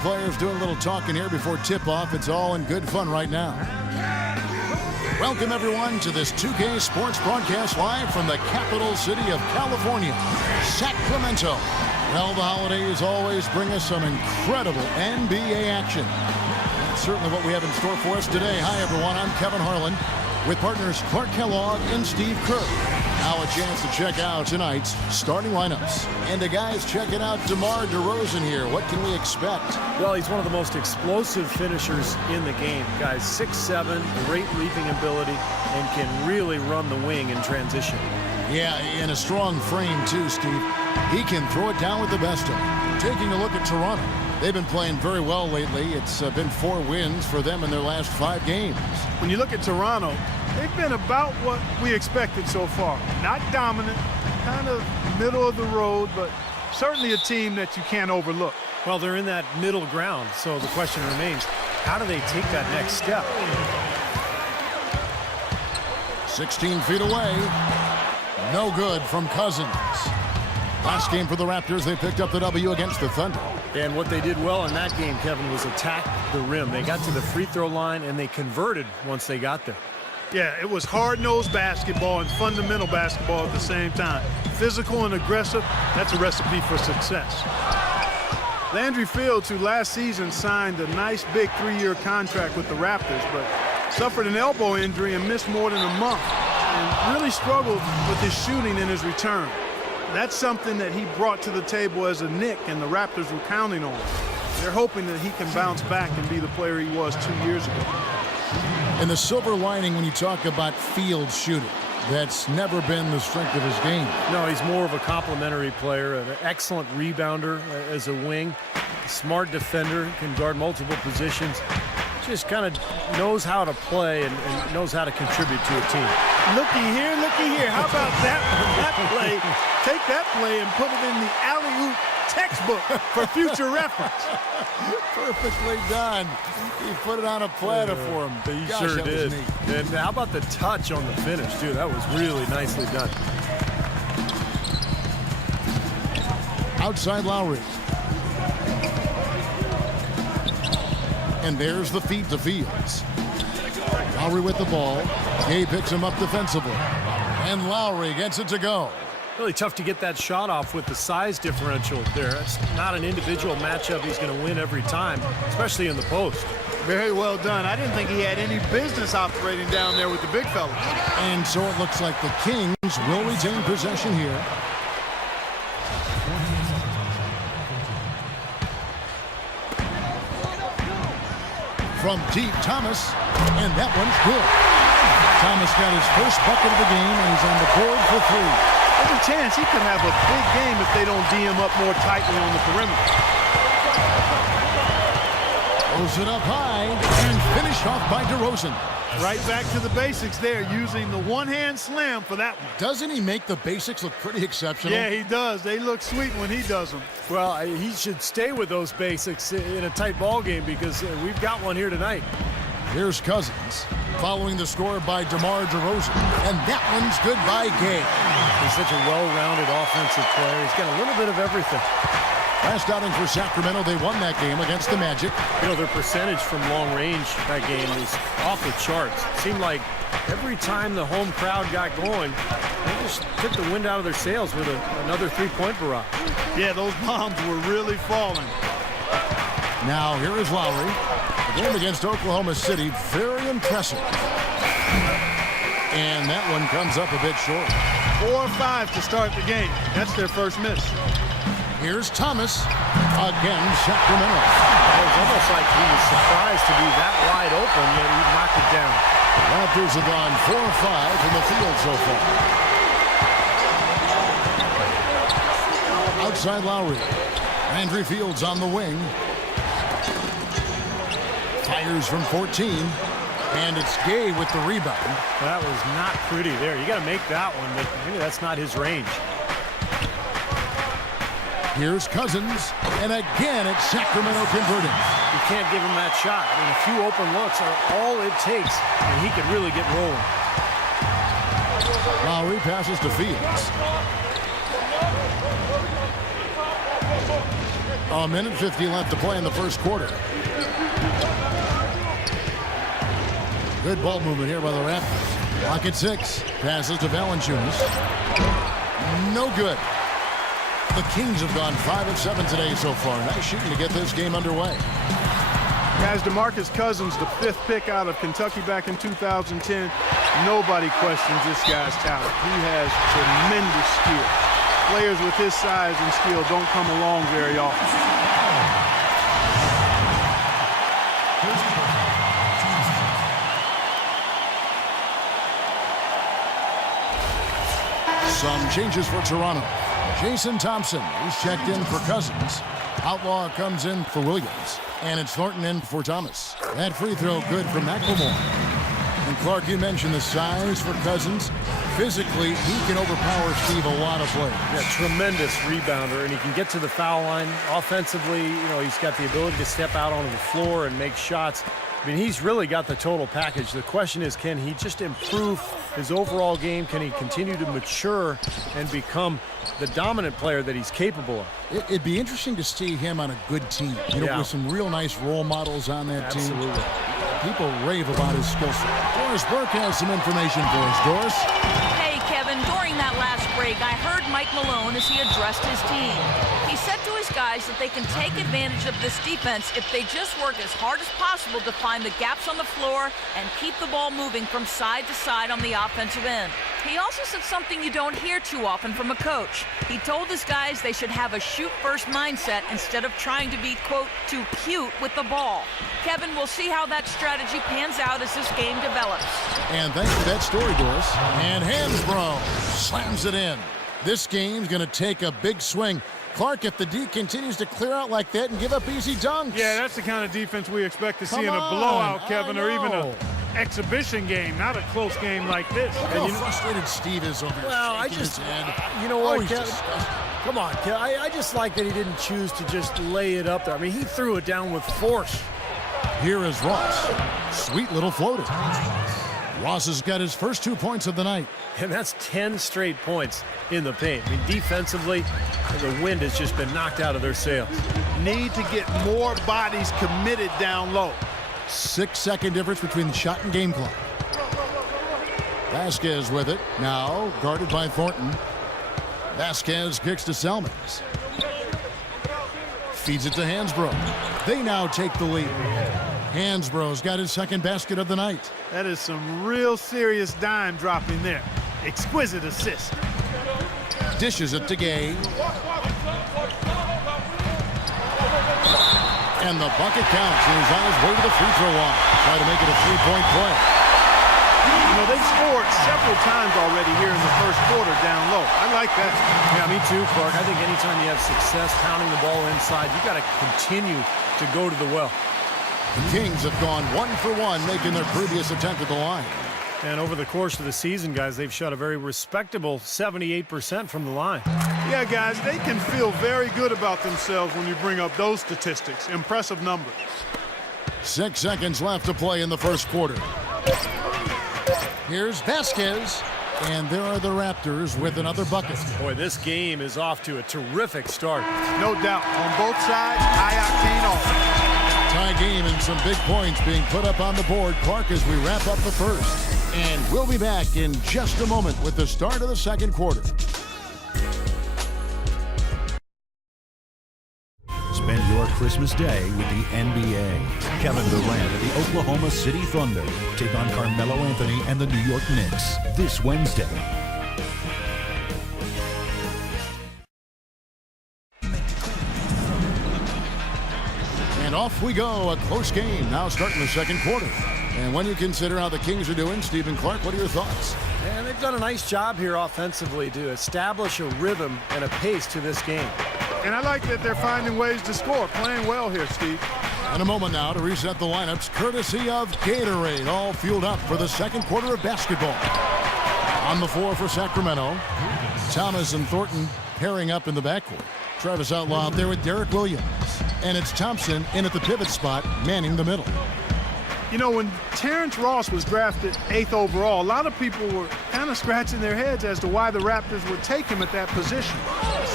players doing a little talking here before tip-off. It's all in good fun right now. Welcome, everyone, to this 2K Sports broadcast live from the capital city of California, Sacramento. Well, the holidays always bring us some incredible NBA action. That's certainly what we have in store for us today. Hi, everyone. I'm Kevin Harlan with partners Clark Kellogg and Steve Kerr. Now a chance to check out tonight's starting lineups. And the guys checking out DeMar DeRozan here. What can we expect? Well, he's one of the most explosive finishers in the game. Guy's 6'7", great leaping ability, and can really run the wing in transition. Yeah, and a strong frame too, Steve. He can throw it down with the best of them. Taking a look at Toronto. They've been playing very well lately. It's been 4 wins for them in their last 5 games. When you look at Toronto, they've been about what we expected so far. Not dominant, kind of middle of the road, but certainly a team that you can't overlook. Well, they're in that middle ground, so the question remains, how do they take that next step? 16 feet away. No good from Cousins. Last game for the Raptors, they picked up the W against the Thunder. And what they did well in that game, Kevin, was attack the rim. They got to the free throw line, and they converted once they got there. Yeah, it was hard-nosed basketball and fundamental basketball at the same time. Physical and aggressive, that's a recipe for success. Landry Fields, who last season signed a nice big 3-year contract with the Raptors, but suffered an elbow injury and missed more than a month, and really struggled with his shooting in his return. That's something that he brought to the table as a Knick, and the Raptors were counting on him. They're hoping that he can bounce back and be the player he was 2 years ago. And the silver lining when you talk about field shooting, that's never been the strength of his game. No, he's more of a complementary player, an excellent rebounder as a wing, smart defender, can guard multiple positions, just kind of knows how to play and knows how to contribute to a team. Looky here, looky here. How about that play? Take that play and put it in the alley-oop textbook for future reference. Perfectly done. He put it on a platter for him. He Gosh, sure that was did. neat. And how about the touch on the finish, too? That was really nicely done. Outside Lowry. And there's the feed to Fields. Lowry with the ball. Gay picks him up defensively. And Lowry gets it to go. Really tough to get that shot off with the size differential there. It's not an individual matchup he's going to win every time, especially in the post. Very well done. I didn't think he had any business operating down there with the big fellas. And so it looks like the Kings will retain possession here. From deep, Thomas, and that one's good. Thomas got his first bucket of the game, and he's on the board for 3. There's a chance he could have a big game if they don't D him up more tightly on the perimeter. Throws it up high, and finished off by DeRozan. Right back to the basics there, using the one-hand slam for that one. Doesn't he make the basics look pretty exceptional? Yeah, he does. They look sweet when he does them. Well, he should stay with those basics in a tight ball game because we've got one here tonight. Here's Cousins, following the score by DeMar DeRozan, and that one's good by Gay. He's such a well-rounded offensive player. He's got a little bit of everything. Last outing for Sacramento, they won that game against the Magic. You know, their percentage from long range that game is off the charts. It seemed like every time the home crowd got going, they just took the wind out of their sails with another three-point barrage. Yeah, those bombs were really falling. Now, here is Lowry. The game against Oklahoma City, very impressive. And that one comes up a bit short. 4 or 5 to start the game. That's their first miss. Here's Thomas. Again, Sacramento. It was almost like he was surprised to be that wide open, yet he knocked it down. Raptors have gone 4 or 5 from the field so far. Outside Lowry. Landry Fields on the wing. Fires from 14. And it's Gay with the rebound. That was not pretty there. You got to make that one, but maybe that's not his range. Here's Cousins, and again it's Sacramento converting. You can't give him that shot. I mean, a few open looks are all it takes, and he could really get rolling. Lowry passes to Fields. A minute 50 left to play in the first quarter. Good ball movement here by the Raptors. Clock at 6. Passes to Valanciunas. No good. The Kings have gone 5 of 7 today so far. Nice shooting to get this game underway. Guys, DeMarcus Cousins, the 5th pick out of Kentucky back in 2010. Nobody questions this guy's talent. He has tremendous skill. Players with his size and skill don't come along very often. Some changes for Toronto. Jason Thompson, he's checked in for Cousins. Outlaw comes in for Williams. And it's Thornton in for Thomas. That free throw good for McLemore. And Clark, you mentioned the size for Cousins. Physically, he can overpower Steve a lot of players. Yeah, tremendous rebounder, and he can get to the foul line. Offensively, he's got the ability to step out onto the floor and make shots. I mean, he's really got the total package. The question is, can he just improve his overall game? Can he continue to mature and become the dominant player that he's capable of? It'd be interesting to see him on a good team, with some real nice role models on that team. Absolutely. People rave about his skill set. Doris Burke has some information for us. Doris? Hey, Kevin, during that last break, I heard Mike Malone as he addressed his team. He said to his guys that they can take advantage of this defense if they just work as hard as possible to find the gaps on the floor and keep the ball moving from side to side on the offensive end. He also said something you don't hear too often from a coach. He told his guys they should have a shoot-first mindset instead of trying to be, quote, too cute with the ball. Kevin, we'll see how that strategy pans out as this game develops. And thanks for that story, Doris. And Hansbrough slams it in. This game's going to take a big swing. Clark, if the D continues to clear out like that and give up easy dunks. Yeah, that's the kind of defense we expect to see in a blowout, Kevin, or even an exhibition game, not a close game like this. Look how frustrated Steve is over here. Well, his head. you know what, Kevin? Disgusting. Come on, Kevin. I just like that he didn't choose to just lay it up there. I mean, he threw it down with force. Here is Ross. Sweet little floater. Ross has got his first 2 points of the night. And that's 10 straight points in the paint. I mean, defensively, the wind has just been knocked out of their sails. Need to get more bodies committed down low. 6-second difference between the shot and game clock. Vasquez with it. Now guarded by Thornton. Vasquez kicks to Selmans. Feeds it to Hansbrough. They now take the lead. Hansbrough's got his second basket of the night. That is some real serious dime dropping there. Exquisite assist. Dishes it to Gay. And the bucket counts. He's on his way to the free throw line. Try to make it a three-point play. They've scored several times already here in the first quarter down low. I like that. Yeah, me too, Clark. I think anytime you have success pounding the ball inside, you got to continue to go to the well. The Kings have gone 1 for 1, making their previous attempt at the line. And over the course of the season, guys, they've shot a very respectable 78% from the line. Yeah, guys, they can feel very good about themselves when you bring up those statistics. Impressive numbers. 6 seconds left to play in the first quarter. Here's Vasquez. And there are the Raptors with another bucket. Boy, this game is off to a terrific start. No doubt. On both sides, high-octane offense. Tie game and some big points being put up on the board. Clark, as we wrap up the first. And we'll be back in just a moment with the start of the second quarter. Spend your Christmas day with the NBA. Kevin Durant and the Oklahoma City Thunder take on Carmelo Anthony and the New York Knicks this Wednesday. And off we go, a close game now starting the second quarter. And when you consider how the Kings are doing, Stephen Clark, what are your thoughts? And they've done a nice job here offensively to establish a rhythm and a pace to this game. And I like that they're finding ways to score, playing well here, Steve. And a moment now to reset the lineups, courtesy of Gatorade, all fueled up for the second quarter of basketball. On the floor for Sacramento, Thomas and Thornton pairing up in the backcourt. Travis Outlaw out there with Derek Williams. And it's Thompson in at the pivot spot, manning the middle. When Terrence Ross was drafted 8th overall, a lot of people were kind of scratching their heads as to why the Raptors would take him at that position.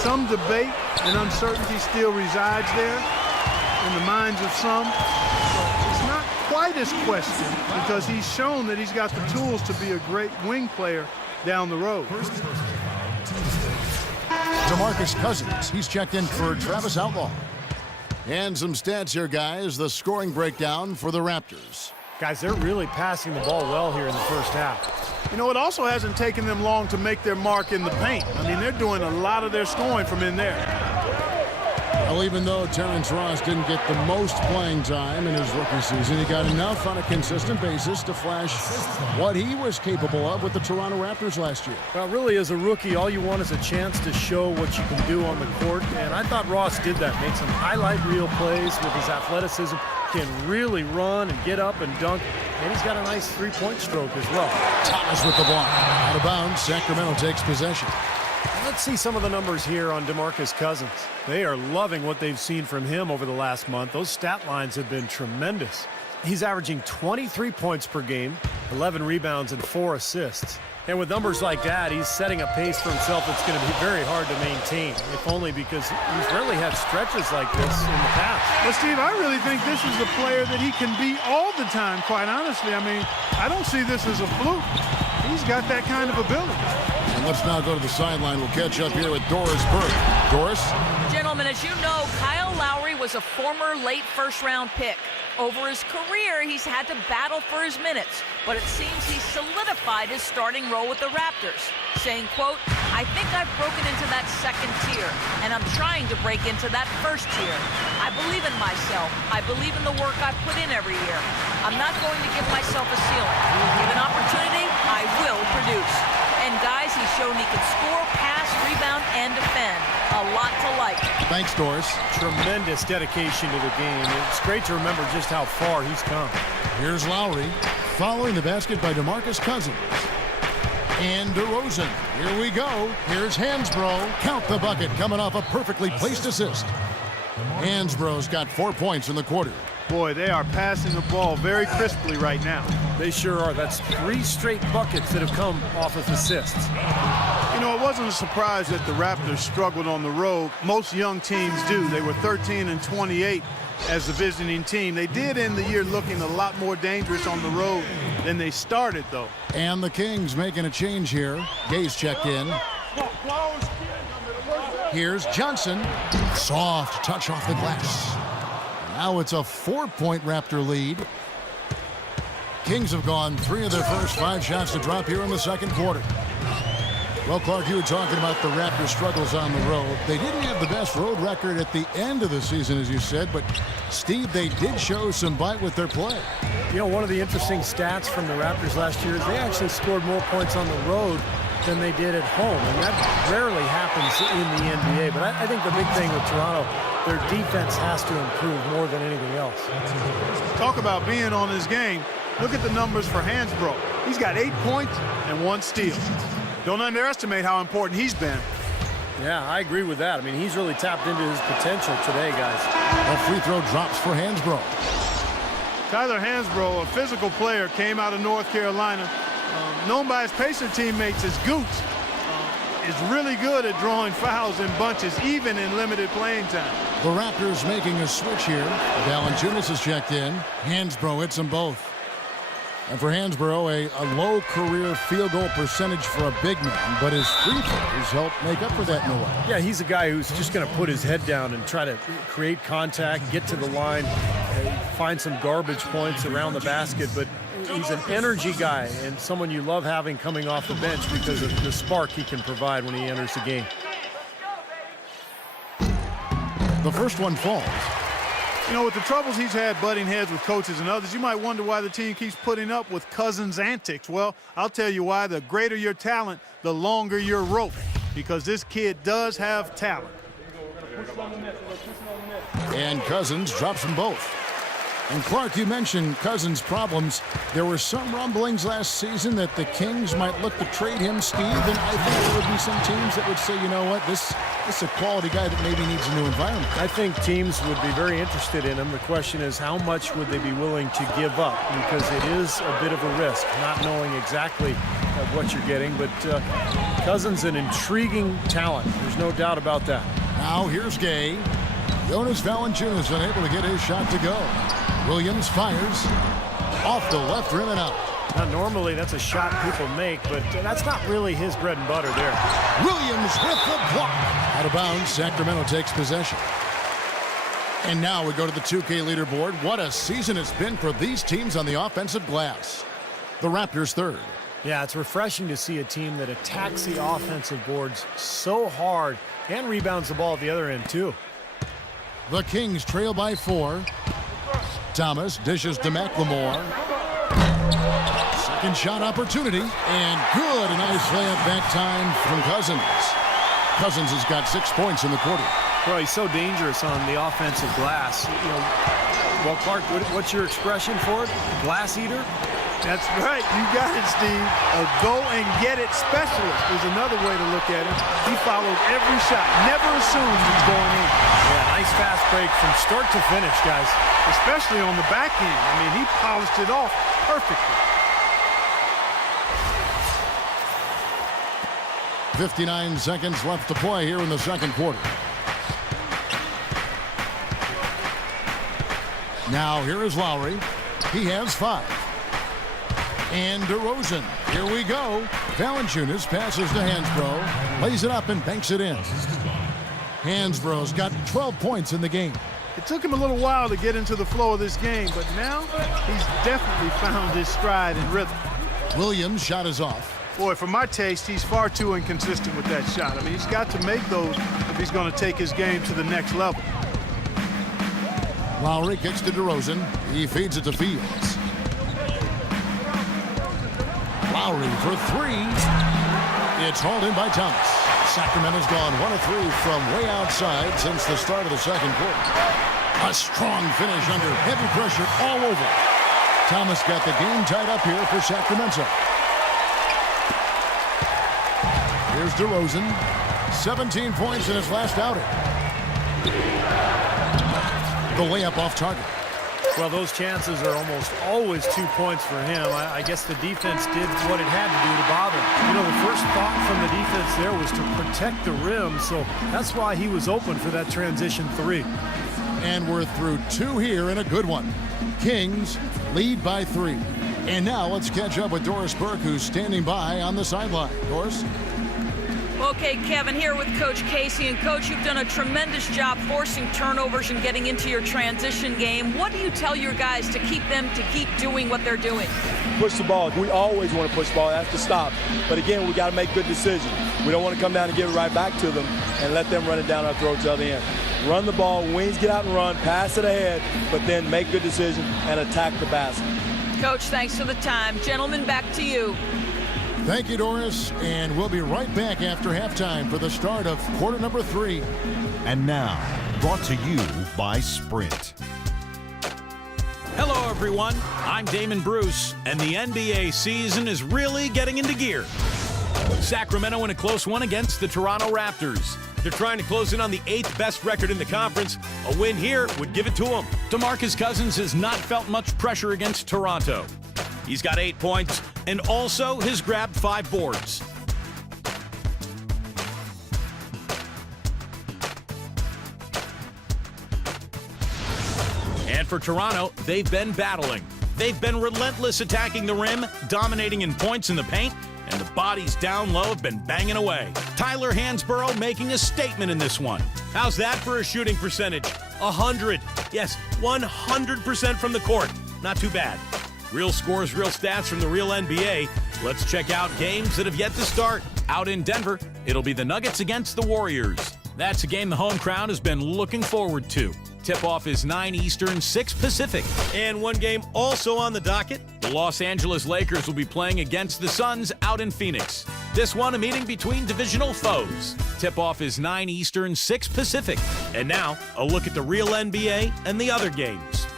Some debate and uncertainty still resides there in the minds of some. But it's not quite as questioned because he's shown that he's got the tools to be a great wing player down the road. DeMarcus Cousins, he's checked in for Travis Outlaw. And some stats here, guys. The scoring breakdown for the Raptors. Guys, they're really passing the ball well here in the first half. You know, it also hasn't taken them long to make their mark in the paint. I mean, they're doing a lot of their scoring from in there. Well, even though Terrence Ross didn't get the most playing time in his rookie season, he got enough on a consistent basis to flash what he was capable of with the Toronto Raptors last year. Well, really, as a rookie, all you want is a chance to show what you can do on the court, and I thought Ross did that. Made some highlight reel plays with his athleticism, can really run and get up and dunk, and he's got a nice three-point stroke as well. Thomas with the block. Out of bounds, Sacramento takes possession. Let's see some of the numbers here on DeMarcus Cousins. They are loving what they've seen from him over the last month. Those stat lines have been tremendous. He's averaging 23 points per game, 11 rebounds, and 4 assists. And with numbers like that, he's setting a pace for himself that's going to be very hard to maintain, if only because he's rarely had stretches like this in the past. Well, Steve, I really think this is the player that he can be all the time, quite honestly. I mean, I don't see this as a fluke. He's got that kind of ability. And let's now go to the sideline. We'll catch up here with Doris Burke. Doris? Gentlemen, as you know, Kyle Lowry was a former late first-round pick. Over his career, he's had to battle for his minutes, but it seems he's solidified his starting role with the Raptors, saying, quote, "I think I've broken into that second tier, and I'm trying to break into that first tier. I believe in myself. I believe in the work I put in every year. I'm not going to give myself a ceiling. Given opportunity, I will produce." And guys, he's shown he can score, pass, rebound, and defend. A lot to like. Thanks, Doris. Tremendous dedication to the game. It's great to remember just how far he's come. Here's Lowry, following the basket by DeMarcus Cousins. And DeRozan. Here we go. Here's Hansbrough. Count the bucket, coming off a perfectly placed assist. Hansbrough's got 4 points in the quarter. Boy, they are passing the ball very crisply right now. They sure are. That's 3 straight buckets that have come off of assists. You know, it wasn't a surprise that the Raptors struggled on the road. Most young teams do. They were 13-28 as the visiting team. They did end the year looking a lot more dangerous on the road than they started, though. And the Kings making a change here. Gay's checked in. Here's Johnson. Soft touch off the glass. Now it's a 4-point Raptor lead. Kings have gone 3 of their first 5 shots to drop here in the second quarter. Well, Clark, you were talking about the Raptors' struggles on the road. They didn't have the best road record at the end of the season, as you said, but, Steve, they did show some bite with their play. You know, one of the interesting stats from the Raptors last year is they actually scored more points on the road than they did at home, and that rarely happens in the NBA. But I think the big thing with Toronto, their defense has to improve more than anything else. Talk about being on his game. Look at the numbers for Hansbrough. He's got 8 points and 1 steal. Don't underestimate how important he's been. Yeah, I agree with that. I mean, he's really tapped into his potential today, guys. A free throw drops for Hansbrough. Tyler Hansbrough, a physical player, came out of North Carolina, known by his Pacer teammates as Goots, is really good at drawing fouls in bunches, even in limited playing time. The Raptors making a switch here. Valanciunas is checked in. Hansbrough hits them both. And for Hansbrough, a low career field goal percentage for a big man, but his free throws help make up for that in a way. Yeah, he's a guy who's just going to put his head down and try to create contact, get to the line, find some garbage points around the basket, but he's an energy guy and someone you love having coming off the bench because of the spark he can provide when he enters the game. The first one falls. You know, with the troubles he's had butting heads with coaches and others, you might wonder why the team keeps putting up with Cousins' antics. Well, I'll tell you why. The greater your talent, the longer your rope, because this kid does have talent. And Cousins drops them both. And Clark, you mentioned Cousins' problems. There were some rumblings last season that the Kings might look to trade him, Steve, and I think there would be some teams that would say, you know what, this is a quality guy that maybe needs a new environment. I think teams would be very interested in him. The question is, how much would they be willing to give up? Because it is a bit of a risk, not knowing exactly what you're getting. But Cousins, an intriguing talent. There's no doubt about that. Now here's Gay. Jonas Valanciunas unable to get his shot to go. Williams fires off the left rim and out. Now, normally that's a shot people make, but that's not really his bread and butter there. Williams with the block. Out of bounds, Sacramento takes possession. And now we go to the 2K leaderboard. What a season it's been for these teams on the offensive glass. The Raptors third. Yeah, it's refreshing to see a team that attacks the offensive boards so hard and rebounds the ball at the other end, too. The Kings trail by 4. Thomas dishes to McLemore. Second shot opportunity, and good. A nice layup that time from Cousins. Cousins has got 6 points in the quarter. Well, he's so dangerous on the offensive glass. You know, well, Clark, what's your expression for it? Glass eater? That's right. You got it, Steve. A go-and-get-it specialist is another way to look at it. He followed every shot. Never assumed he's going in. Yeah, nice fast break from start to finish, guys. Especially on the back end. I mean, he polished it off perfectly. 59 seconds left to play here in the second quarter. Now here is Lowry. He has 5. And DeRozan. Here we go. Valanciunas passes to Hansbrough. Lays it up and banks it in. Hansbrough's got 12 points in the game. It took him a little while to get into the flow of this game, but now he's definitely found his stride and rhythm. Williams' shot is off. Boy, for my taste, he's far too inconsistent with that shot. I mean, he's got to make those if he's going to take his game to the next level. Lowry kicks to DeRozan. He feeds it to Fields. Lowry for 3. It's hauled in by Thomas. Sacramento's gone 1 of 3 from way outside since the start of the second quarter. A strong finish under heavy pressure all over. Thomas got the game tied up here for Sacramento. Here's DeRozan. 17 points in his last outing. The layup off target. Well, those chances are almost always 2 points for him. I guess the defense did what it had to do to bother him. You know, the first thought from the defense there was to protect the rim, so that's why he was open for that transition 3. And we're through 2 here and a good one. Kings lead by 3. And now let's catch up with Doris Burke, who's standing by on the sideline. Doris? Okay, Kevin, here with Coach Casey. And, Coach, you've done a tremendous job forcing turnovers and getting into your transition game. What do you tell your guys to keep doing what they're doing? Push the ball. We always want to push the ball. That's the stop. But, again, we got to make good decisions. We don't want to come down and give it right back to them and let them run it down our throats to the other end. Run the ball, wings get out and run, pass it ahead, but then make good decisions and attack the basket. Coach, thanks for the time. Gentlemen, back to you. Thank you, Doris, and we'll be right back after halftime for the start of quarter number 3. And now, brought to you by Sprint. Hello, everyone. I'm Damon Bruce, and the NBA season is really getting into gear. Sacramento in a close one against the Toronto Raptors. They're trying to close in on the 8th best record in the conference. A win here would give it to them. DeMarcus Cousins has not felt much pressure against Toronto. He's got 8 points and also has grabbed 5 boards. And for Toronto, they've been battling. They've been relentless attacking the rim, dominating in points in the paint, and the bodies down low have been banging away. Tyler Hansbrough making a statement in this one. How's that for a shooting percentage? 100. Yes, 100% from the court. Not too bad. Real scores, real stats from the real NBA. Let's check out games that have yet to start. Out in Denver, it'll be the Nuggets against the Warriors. That's a game the home crowd has been looking forward to. Tip-off is 9 Eastern, 6 Pacific. And one game also on the docket. The Los Angeles Lakers will be playing against the Suns out in Phoenix. This one a meeting between divisional foes. Tip-off is 9 Eastern, 6 Pacific. And now, a look at the real NBA and the other games.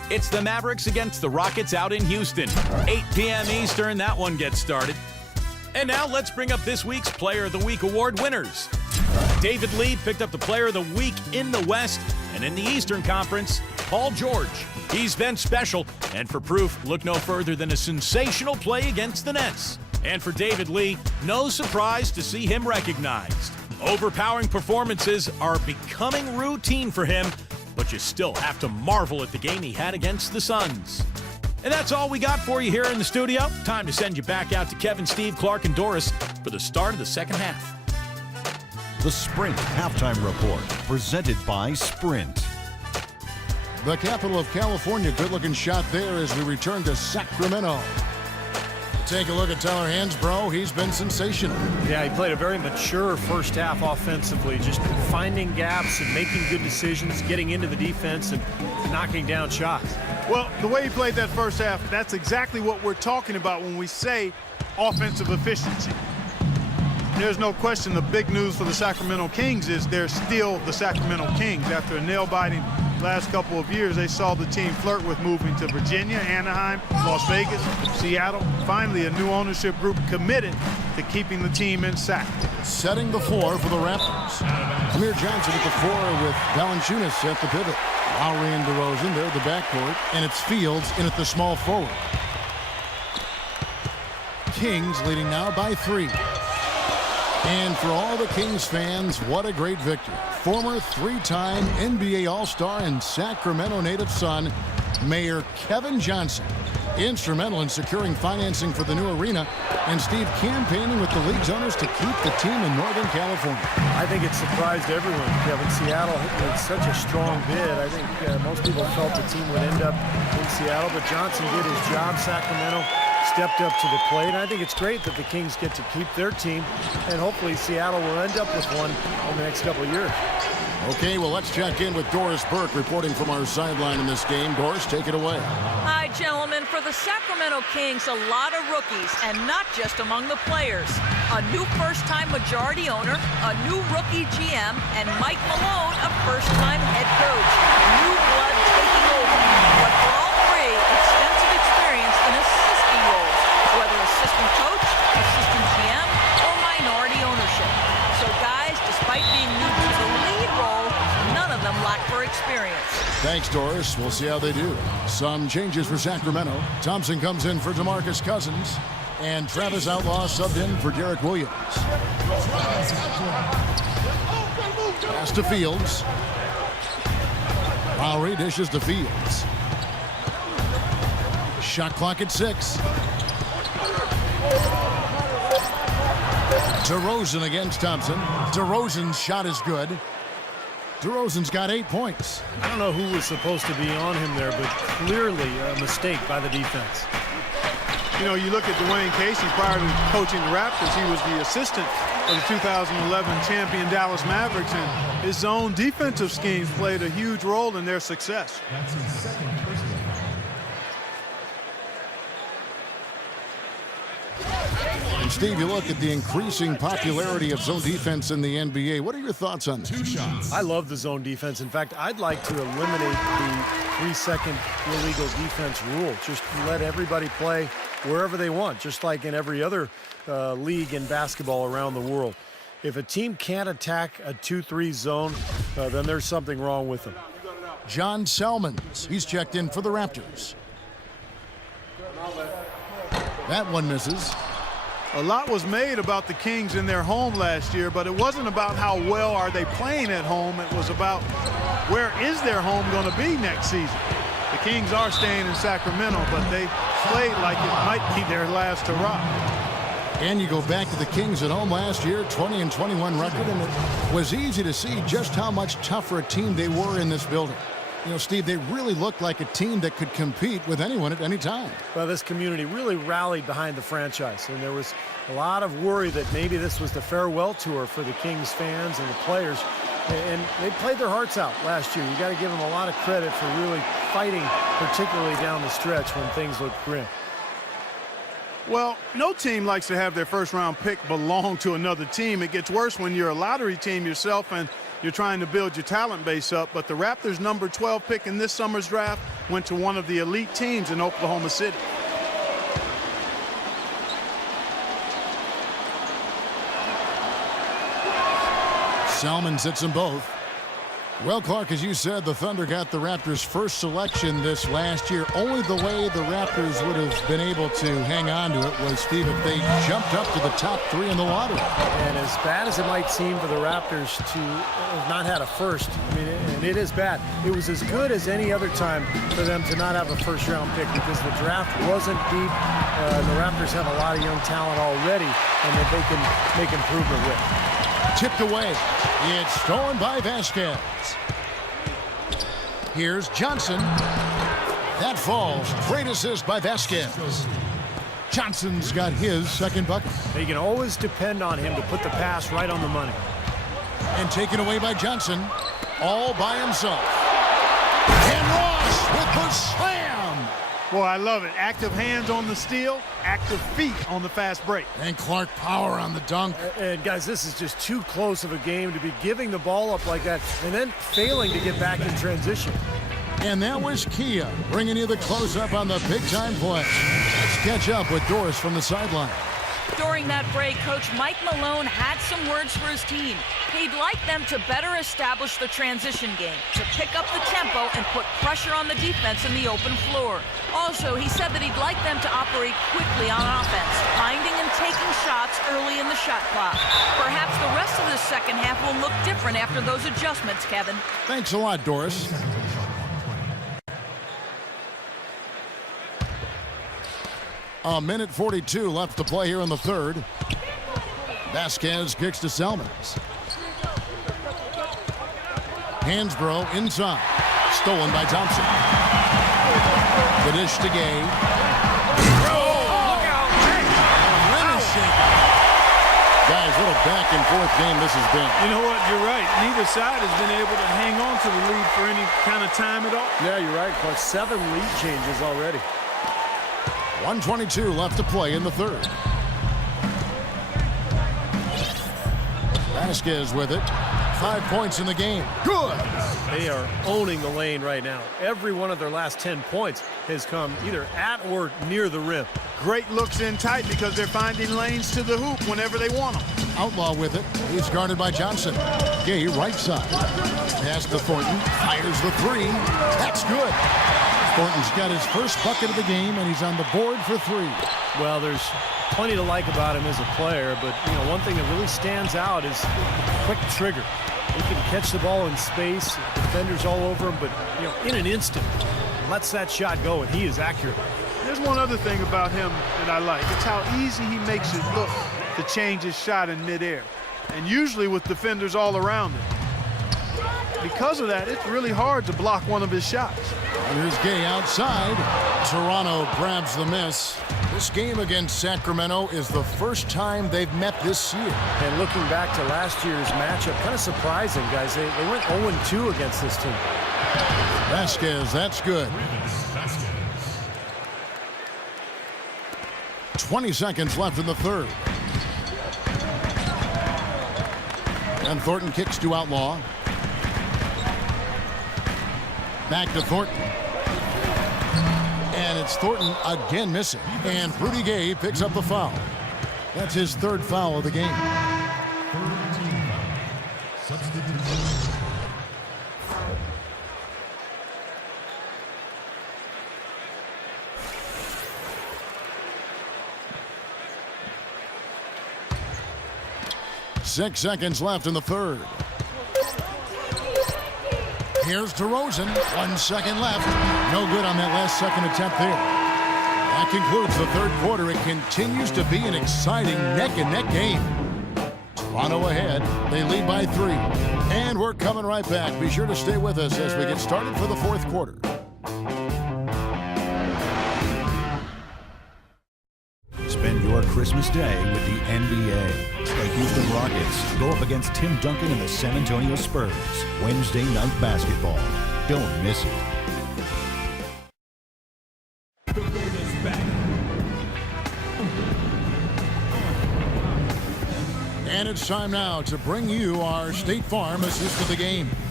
It's the Mavericks against the Rockets out in Houston. 8 p.m. Eastern, that one gets started. And now let's bring up this week's Player of the Week award winners. David Lee picked up the Player of the Week in the West, and in the Eastern Conference, Paul George. He's been special, and for proof, look no further than a sensational play against the Nets. And for David Lee, no surprise to see him recognized. Overpowering performances are becoming routine for him, but you still have to marvel at the game he had against the Suns. And that's all we got for you here in the studio. Time to send you back out to Kevin, Steve, Clark, and Doris for the start of the second half. The Sprint Halftime Report, presented by Sprint. The capital of California, good-looking shot there as we return to Sacramento. Take a look at Tyler Hansbrough. He's been sensational. Yeah, he played a very mature first half offensively, just finding gaps and making good decisions, getting into the defense and knocking down shots. Well, the way he played that first half, that's exactly what we're talking about when we say offensive efficiency. There's no question the big news for the Sacramento Kings is they're still the Sacramento Kings. After a nail-biting last couple of years, they saw the team flirt with moving to Virginia, Anaheim, Las Vegas, Seattle. Finally, a new ownership group committed to keeping the team in Sac. Setting the floor for the Raptors. Amir Johnson at the 4 with Valanciunas at the pivot. Lowry and DeRozan, they're the backcourt, and it's Fields in at the small forward. Kings leading now by 3. And for all the Kings fans, what a great victory. Former 3-time NBA All-Star and Sacramento native son, Mayor Kevin Johnson, instrumental in securing financing for the new arena, and Steve campaigning with the league's owners to keep the team in Northern California. I think it surprised everyone, Kevin. Seattle made such a strong bid. I think most people felt the team would end up in Seattle, but Johnson did his job. Sacramento stepped up to the plate. And I think it's great that the Kings get to keep their team, and hopefully Seattle will end up with one in the next couple of years. Okay, well, let's check in with Doris Burke reporting from our sideline in this game. Doris, take it away. Hi, gentlemen. For the Sacramento Kings, a lot of rookies, and not just among the players. A new first-time majority owner, a new rookie GM, and Mike Malone, a first-time head coach. New blood taking over. But for all three, extensive experience in assisting roles, whether assistant coach, assistant GM, or minority ownership. So, guys, despite being new to the lead role, none of them lack for experience. Thanks, Doris. We'll see how they do. Some changes for Sacramento. Thompson comes in for DeMarcus Cousins, and Travis Outlaw subbed in for Derek Williams. Pass to Fields. Lowry dishes to Fields. Shot clock at 6. DeRozan against Thompson. DeRozan's shot is good. DeRozan's got 8 points. I don't know who was supposed to be on him there, but clearly a mistake by the defense. You know, you look at Dwayne Casey prior to coaching the Raptors, he was the assistant of the 2011 champion Dallas Mavericks, and his own defensive schemes played a huge role in their success. That's his second personal. And Steve, you look at the increasing popularity of zone defense in the NBA. What are your thoughts on that? 2 shots. I love the zone defense. In fact, I'd like to eliminate the 3-second illegal defense rule. Just let everybody play wherever they want, just like in every other league in basketball around the world. If a team can't attack a 2-3 zone, then there's something wrong with them. John Selmans, he's checked in for the Raptors. That one misses. A lot was made about the Kings in their home last year, but it wasn't about how well are they playing at home. It was about where is their home going to be next season. The Kings are staying in Sacramento, but they played like it might be their last hurrah. And you go back to the Kings at home last year, 20-21 record, and it was easy to see just how much tougher a team they were in this building. You know, Steve, they really looked like a team that could compete with anyone at any time. Well, this community really rallied behind the franchise, and there was a lot of worry that maybe this was the farewell tour for the Kings fans and the players, and they played their hearts out last year. You got to give them a lot of credit for really fighting, particularly down the stretch when things looked grim. Well, no team likes to have their first-round pick belong to another team. It gets worse when you're a lottery team yourself and you're trying to build your talent base up. But the Raptors' number 12 pick in this summer's draft went to one of the elite teams in Oklahoma City. Salmon sits them both. Well, Clark, as you said, the Thunder got the Raptors' first selection this last year. Only the way the Raptors would have been able to hang on to it was, Steve, if they jumped up to the top 3 in the lottery. And as bad as it might seem for the Raptors to have not had a first, I mean, and it is bad, it was as good as any other time for them to not have a first-round pick because the draft wasn't deep. The Raptors have a lot of young talent already and that they can make improvement with. Tipped away. It's stolen by Vasquez. Here's Johnson. That falls. Great assist by Vasquez. Johnson's got his second bucket. You can always depend on him to put the pass right on the money. And taken away by Johnson. All by himself. And Ross with the slam. Boy, I love it. Active hands on the steal, active feet on the fast break. And Clark power on the dunk. And guys, this is just too close of a game to be giving the ball up like that and then failing to get back in transition. And that was Kia bringing you the close-up on the big-time play. Let's catch up with Doris from the sideline. During that break, Coach Mike Malone had some words for his team. He'd like them to better establish the transition game, to pick up the tempo and put pressure on the defense in the open floor. Also, he said that he'd like them to operate quickly on offense, finding and taking shots early in the shot clock. Perhaps the rest of the second half will look different after those adjustments, Kevin. Thanks a lot, Doris. A minute 42 left to play here in the third. Vasquez kicks to Selmans. Hansbrough inside. Stolen by Thompson. The dish to Gay. Look out! Lemon shaker. Guys, what a back and forth game this has been. You know what? You're right. Neither side has been able to hang on to the lead for any kind of time at all. Yeah, you're right. Plus 7 lead changes already. 1:22 left to play in the third. Vasquez with it. 5 points in the game. Good. They are owning the lane right now. Every one of their last 10 points has come either at or near the rim. Great looks in tight because they're finding lanes to the hoop whenever they want them. Outlaw with it. He's guarded by Johnson. Gay right side. Pass to Thornton. Fires the 3. That's good. Thornton's got his first bucket of the game, and he's on the board for 3. Well, there's plenty to like about him as a player, but one thing that really stands out is the quick trigger. He can catch the ball in space, defenders all over him, but in an instant, lets that shot go, and he is accurate. There's one other thing about him that I like. It's how easy he makes it look to change his shot in midair, and usually with defenders all around him. Because of that, it's really hard to block one of his shots. Here's Gay outside. Toronto grabs the miss. This game against Sacramento is the first time they've met this year. And looking back to last year's matchup, kind of surprising, guys. They went 0-2 against this team. Vasquez, that's good. 20 seconds left in the third. And Thornton kicks to Outlaw. Back to Thornton. And it's Thornton again missing. And Rudy Gay picks up the foul. That's his 3rd foul of the game. Six seconds left in the third. Here's DeRozan. 1 second left. No good on that last second attempt there. That concludes the third quarter. It continues to be an exciting neck-and-neck game. Toronto ahead. They lead by 3. And we're coming right back. Be sure to stay with us as we get started for the fourth quarter. Spend your Christmas day with the NBA. The Houston Rockets go up against Tim Duncan and the San Antonio Spurs. Wednesday night basketball. Don't miss it. And it's time now to bring you our State Farm assist of the game.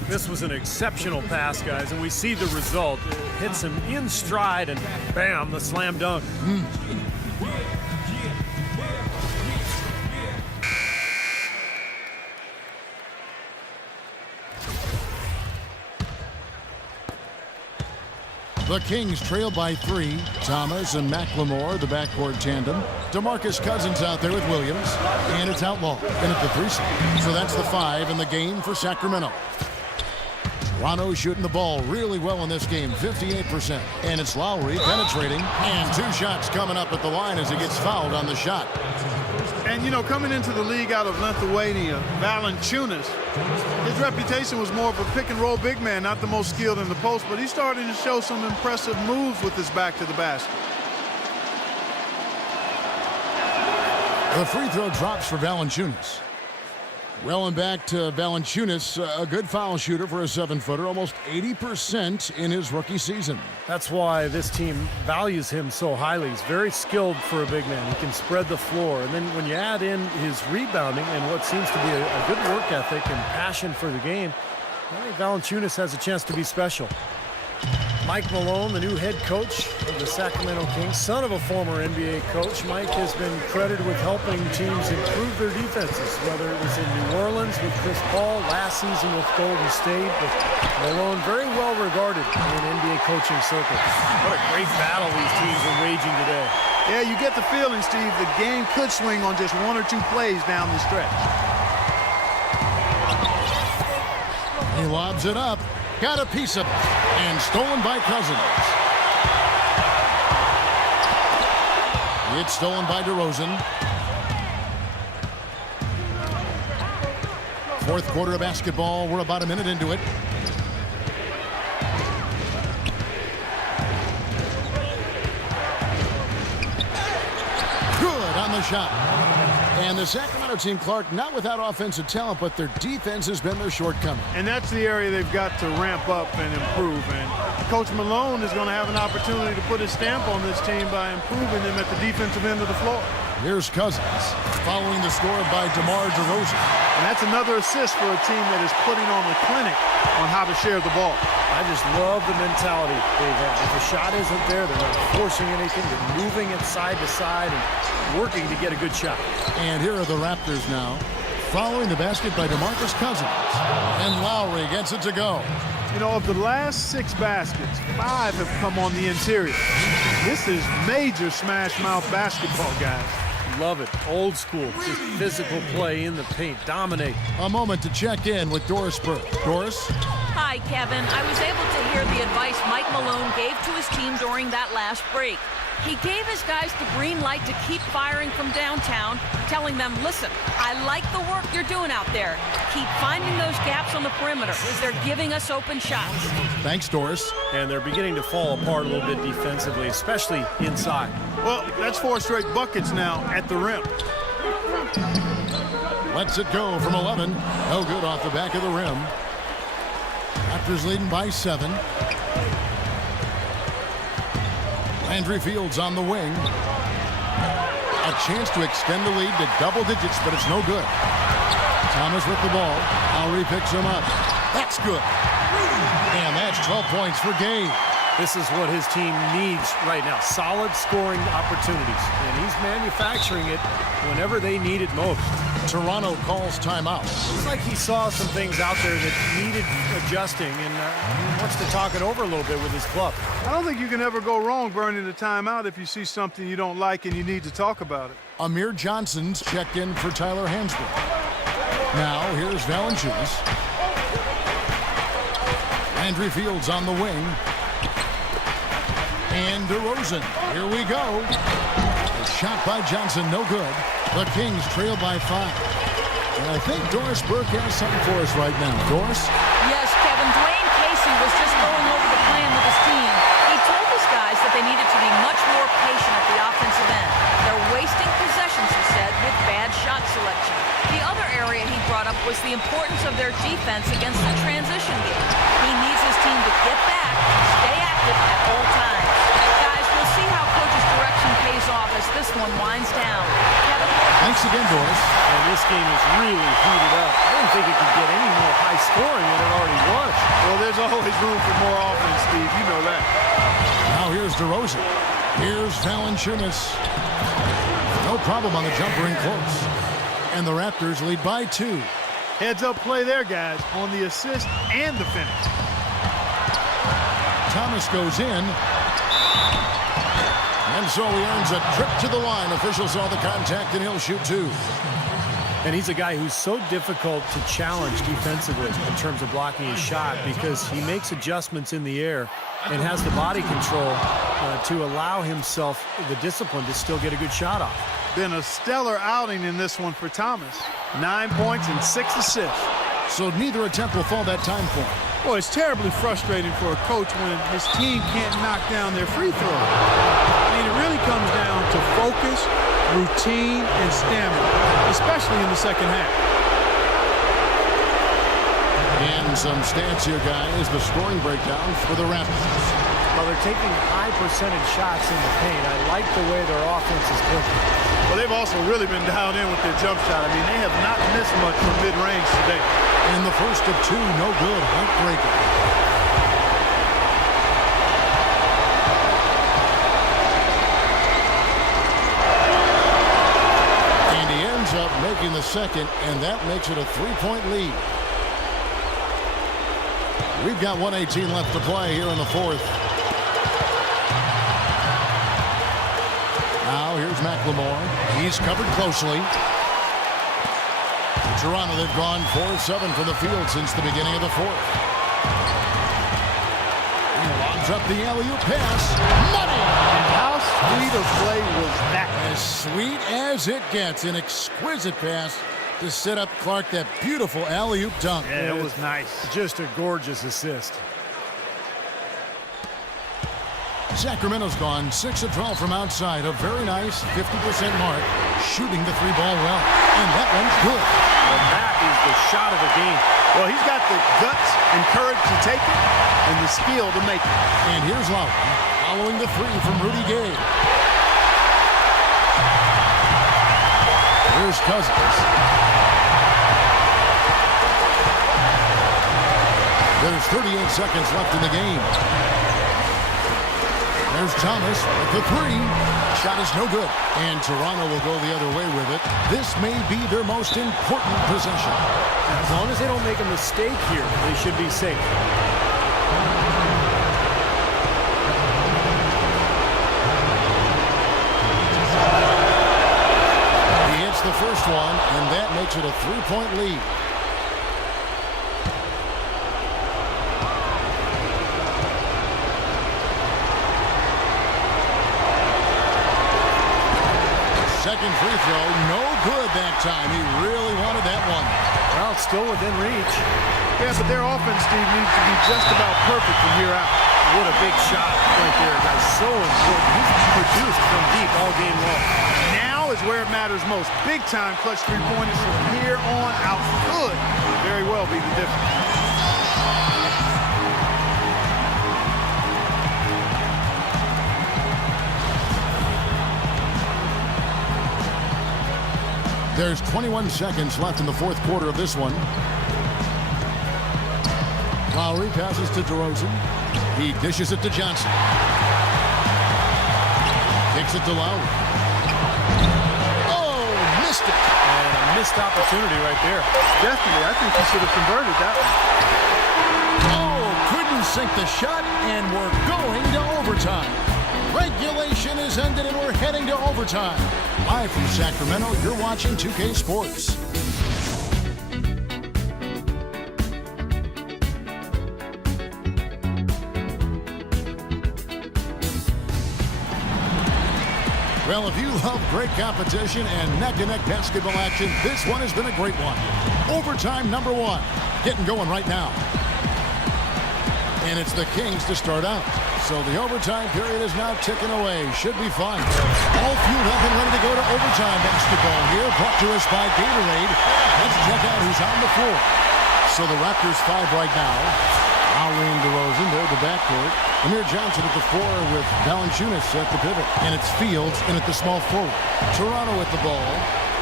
This was an exceptional pass, guys, and we see the result. It hits him in stride, and bam, the slam dunk. The Kings trail by 3. Thomas and McLemore, the backcourt tandem. DeMarcus Cousins out there with Williams. And it's Outlaw in at the 3 spot. So that's the 5 in the game for Sacramento. Toronto shooting the ball really well in this game, 58%. And it's Lowry penetrating. And 2 shots coming up at the line as he gets fouled on the shot. And, you know, coming into the league out of Lithuania, Valanciunas, his reputation was more of a pick-and-roll big man, not the most skilled in the post, but he's starting to show some impressive moves with his back to the basket. The free throw drops for Valanciunas. Well, and back to Valanciunas, a good foul shooter for a 7-footer, almost 80% in his rookie season. That's why this team values him so highly. He's very skilled for a big man. He can spread the floor. And then when you add in his rebounding and what seems to be a good work ethic and passion for the game, I think Valanciunas has a chance to be special. Mike Malone, the new head coach of the Sacramento Kings, son of a former NBA coach. Mike has been credited with helping teams improve their defenses, whether it was in New Orleans with Chris Paul, last season with Golden State. But Malone, very well regarded in NBA coaching circles. What a great battle these teams are waging today. Yeah, you get the feeling, Steve, the game could swing on just 1 or 2 plays down the stretch. He lobs it up. Got a piece of it, and stolen by Cousins. It's stolen by DeRozan. Fourth quarter of basketball. We're about a minute into it. Good on the shot. And the Sacramento team, Clark, not without offensive talent, but their defense has been their shortcoming. And that's the area they've got to ramp up and improve. And Coach Malone is going to have an opportunity to put his stamp on this team by improving them at the defensive end of the floor. Here's Cousins, following the score by DeMar DeRozan. And that's another assist for a team that is putting on a clinic on how to share the ball. I just love the mentality they have. If a shot isn't there, they're not forcing anything. They're moving it side to side and working to get a good shot. And here are the Raptors now, following the basket by DeMarcus Cousins. And Lowry gets it to go. You know, of the last 6 baskets, 5 have come on the interior. This is major smash mouth basketball, guys. Love it. Old school. Just physical play in the paint. Dominate. A moment to check in with Doris Burke. Doris? Hi, Kevin. I was able to hear the advice Mike Malone gave to his team during that last break. He gave his guys the green light to keep firing from downtown, telling them, listen, I like the work you're doing out there. Keep finding those gaps on the perimeter. They're giving us open shots. Thanks, Doris. And they're beginning to fall apart a little bit defensively, especially inside. Well, that's 4 straight buckets now at the rim. Lets it go from 11. No good off the back of the rim. Raptors leading by 7. Landry Fields on the wing. A chance to extend the lead to double digits, but it's no good. Thomas with the ball. Lowry picks him up. That's good. And that's 12 points for Gabe. This is what his team needs right now. Solid scoring opportunities. And he's manufacturing it whenever they need it most. Toronto calls timeout. Looks like he saw some things out there that needed adjusting and he wants to talk it over a little bit with his club. I don't think you can ever go wrong burning a timeout if you see something you don't like and you need to talk about it. Amir Johnson's checked in for Tyler Hansbrough. Now here's Valanciunas. Landry Fields on the wing. And DeRozan. Here we go. A shot by Johnson, no good. The Kings trail by 5. And I think Doris Burke has something for us right now. Doris? Yes, Kevin. Dwayne Casey was just going over the plan with his team. He told his guys that they needed to be much more patient at the offensive end. They're wasting possessions, he said, with bad shot selection. The other area he brought up was the importance of their defense against the transition game. He needs his team to get back, stay active at all times. Guys, we'll see how coach's direction pays off as this one winds down. Kevin? Thanks again, Doris. And this game is really heated up. I didn't think it could get any more high scoring than it already was. Well, there's always room for more offense, Steve. You know that. Now here's DeRozan. Here's Valanciunas. No problem on the jumper in close. And the Raptors lead by 2. Heads-up play there, guys, on the assist and the finish. Thomas goes in. And so he earns a trip to the line. Officials saw the contact, and he'll shoot 2. And he's a guy who's so difficult to challenge defensively in terms of blocking his shot because he makes adjustments in the air and has the body control to allow himself the discipline to still get a good shot off. Been a stellar outing in this one for Thomas. 9 points and 6 assists. So neither attempt will fall that time for him. Well, it's terribly frustrating for a coach when his team can't knock down their free throw. I mean, it really comes down to focus, routine, and stamina, especially in the second half. And some stats here, guys. The scoring breakdown for the Raptors. Well, they're taking high percentage shots in the paint. I like the way their offense is clicking. Well, they've also really been dialed in with their jump shot. I mean, they have not missed much from mid-range today. And the first of 2, no good. Heartbreaker. And he ends up making the second, and that makes it a 3-point lead. We've got 1:18 left to play here in the 4th. Now here's McLemore. He's covered closely. Toronto, they've gone 4-7 from the field since the beginning of the 4th. He lobs up the alley-oop pass. Money! How sweet a play was that? As sweet as it gets. An exquisite pass to set up Clark that beautiful alley-oop dunk. Yeah, it was nice. Just a gorgeous assist. Sacramento's gone 6 of 12 from outside. A very nice 50% mark. Shooting the 3-ball well. And that one's good. Well, that is the shot of the game. Well, he's got the guts and courage to take it and the skill to make it. And here's Lowry following the 3 from Rudy Gay. Here's Cousins. There's 38 seconds left in the game. There's Thomas with the 3. Shot is no good. And Toronto will go the other way with it. This may be their most important possession. As long as they don't make a mistake here, they should be safe. He hits the first one, and that makes it a 3-point lead. Second free throw, no good that time. He really wanted that one. Well, it's still within reach. Yeah, but their offense, Steve, needs to be just about perfect from here out. What a big shot right there, guys. So important. He's produced from deep all game long. Now is where it matters most. Big-time clutch three-pointers from here on out could very well be the difference. There's 21 seconds left in the 4th quarter of this one. Lowry passes to DeRozan. He dishes it to Johnson. Kicks it to Lowry. Oh, missed it. And a missed opportunity right there. Definitely. I think he should have converted that one. Oh, couldn't sink the shot, and we're going to overtime. Regulation is ended, and we're heading to overtime. Live from Sacramento, you're watching 2K Sports. Well, if you love great competition and neck-to-neck basketball action, this one has been a great one. Overtime number 1. Getting going right now. And it's the Kings to start out. So the overtime period is now ticking away. Should be fun. All fueled up and ready to go to overtime basketball here. Brought to us by Gatorade. Let's check out who's on the floor. So the Raptors 5 right now. Lowry and DeRozan, they're the backcourt. Amir Johnson at the 4 with Valanciunas at the pivot. And it's Fields in at the small forward. Toronto with the ball.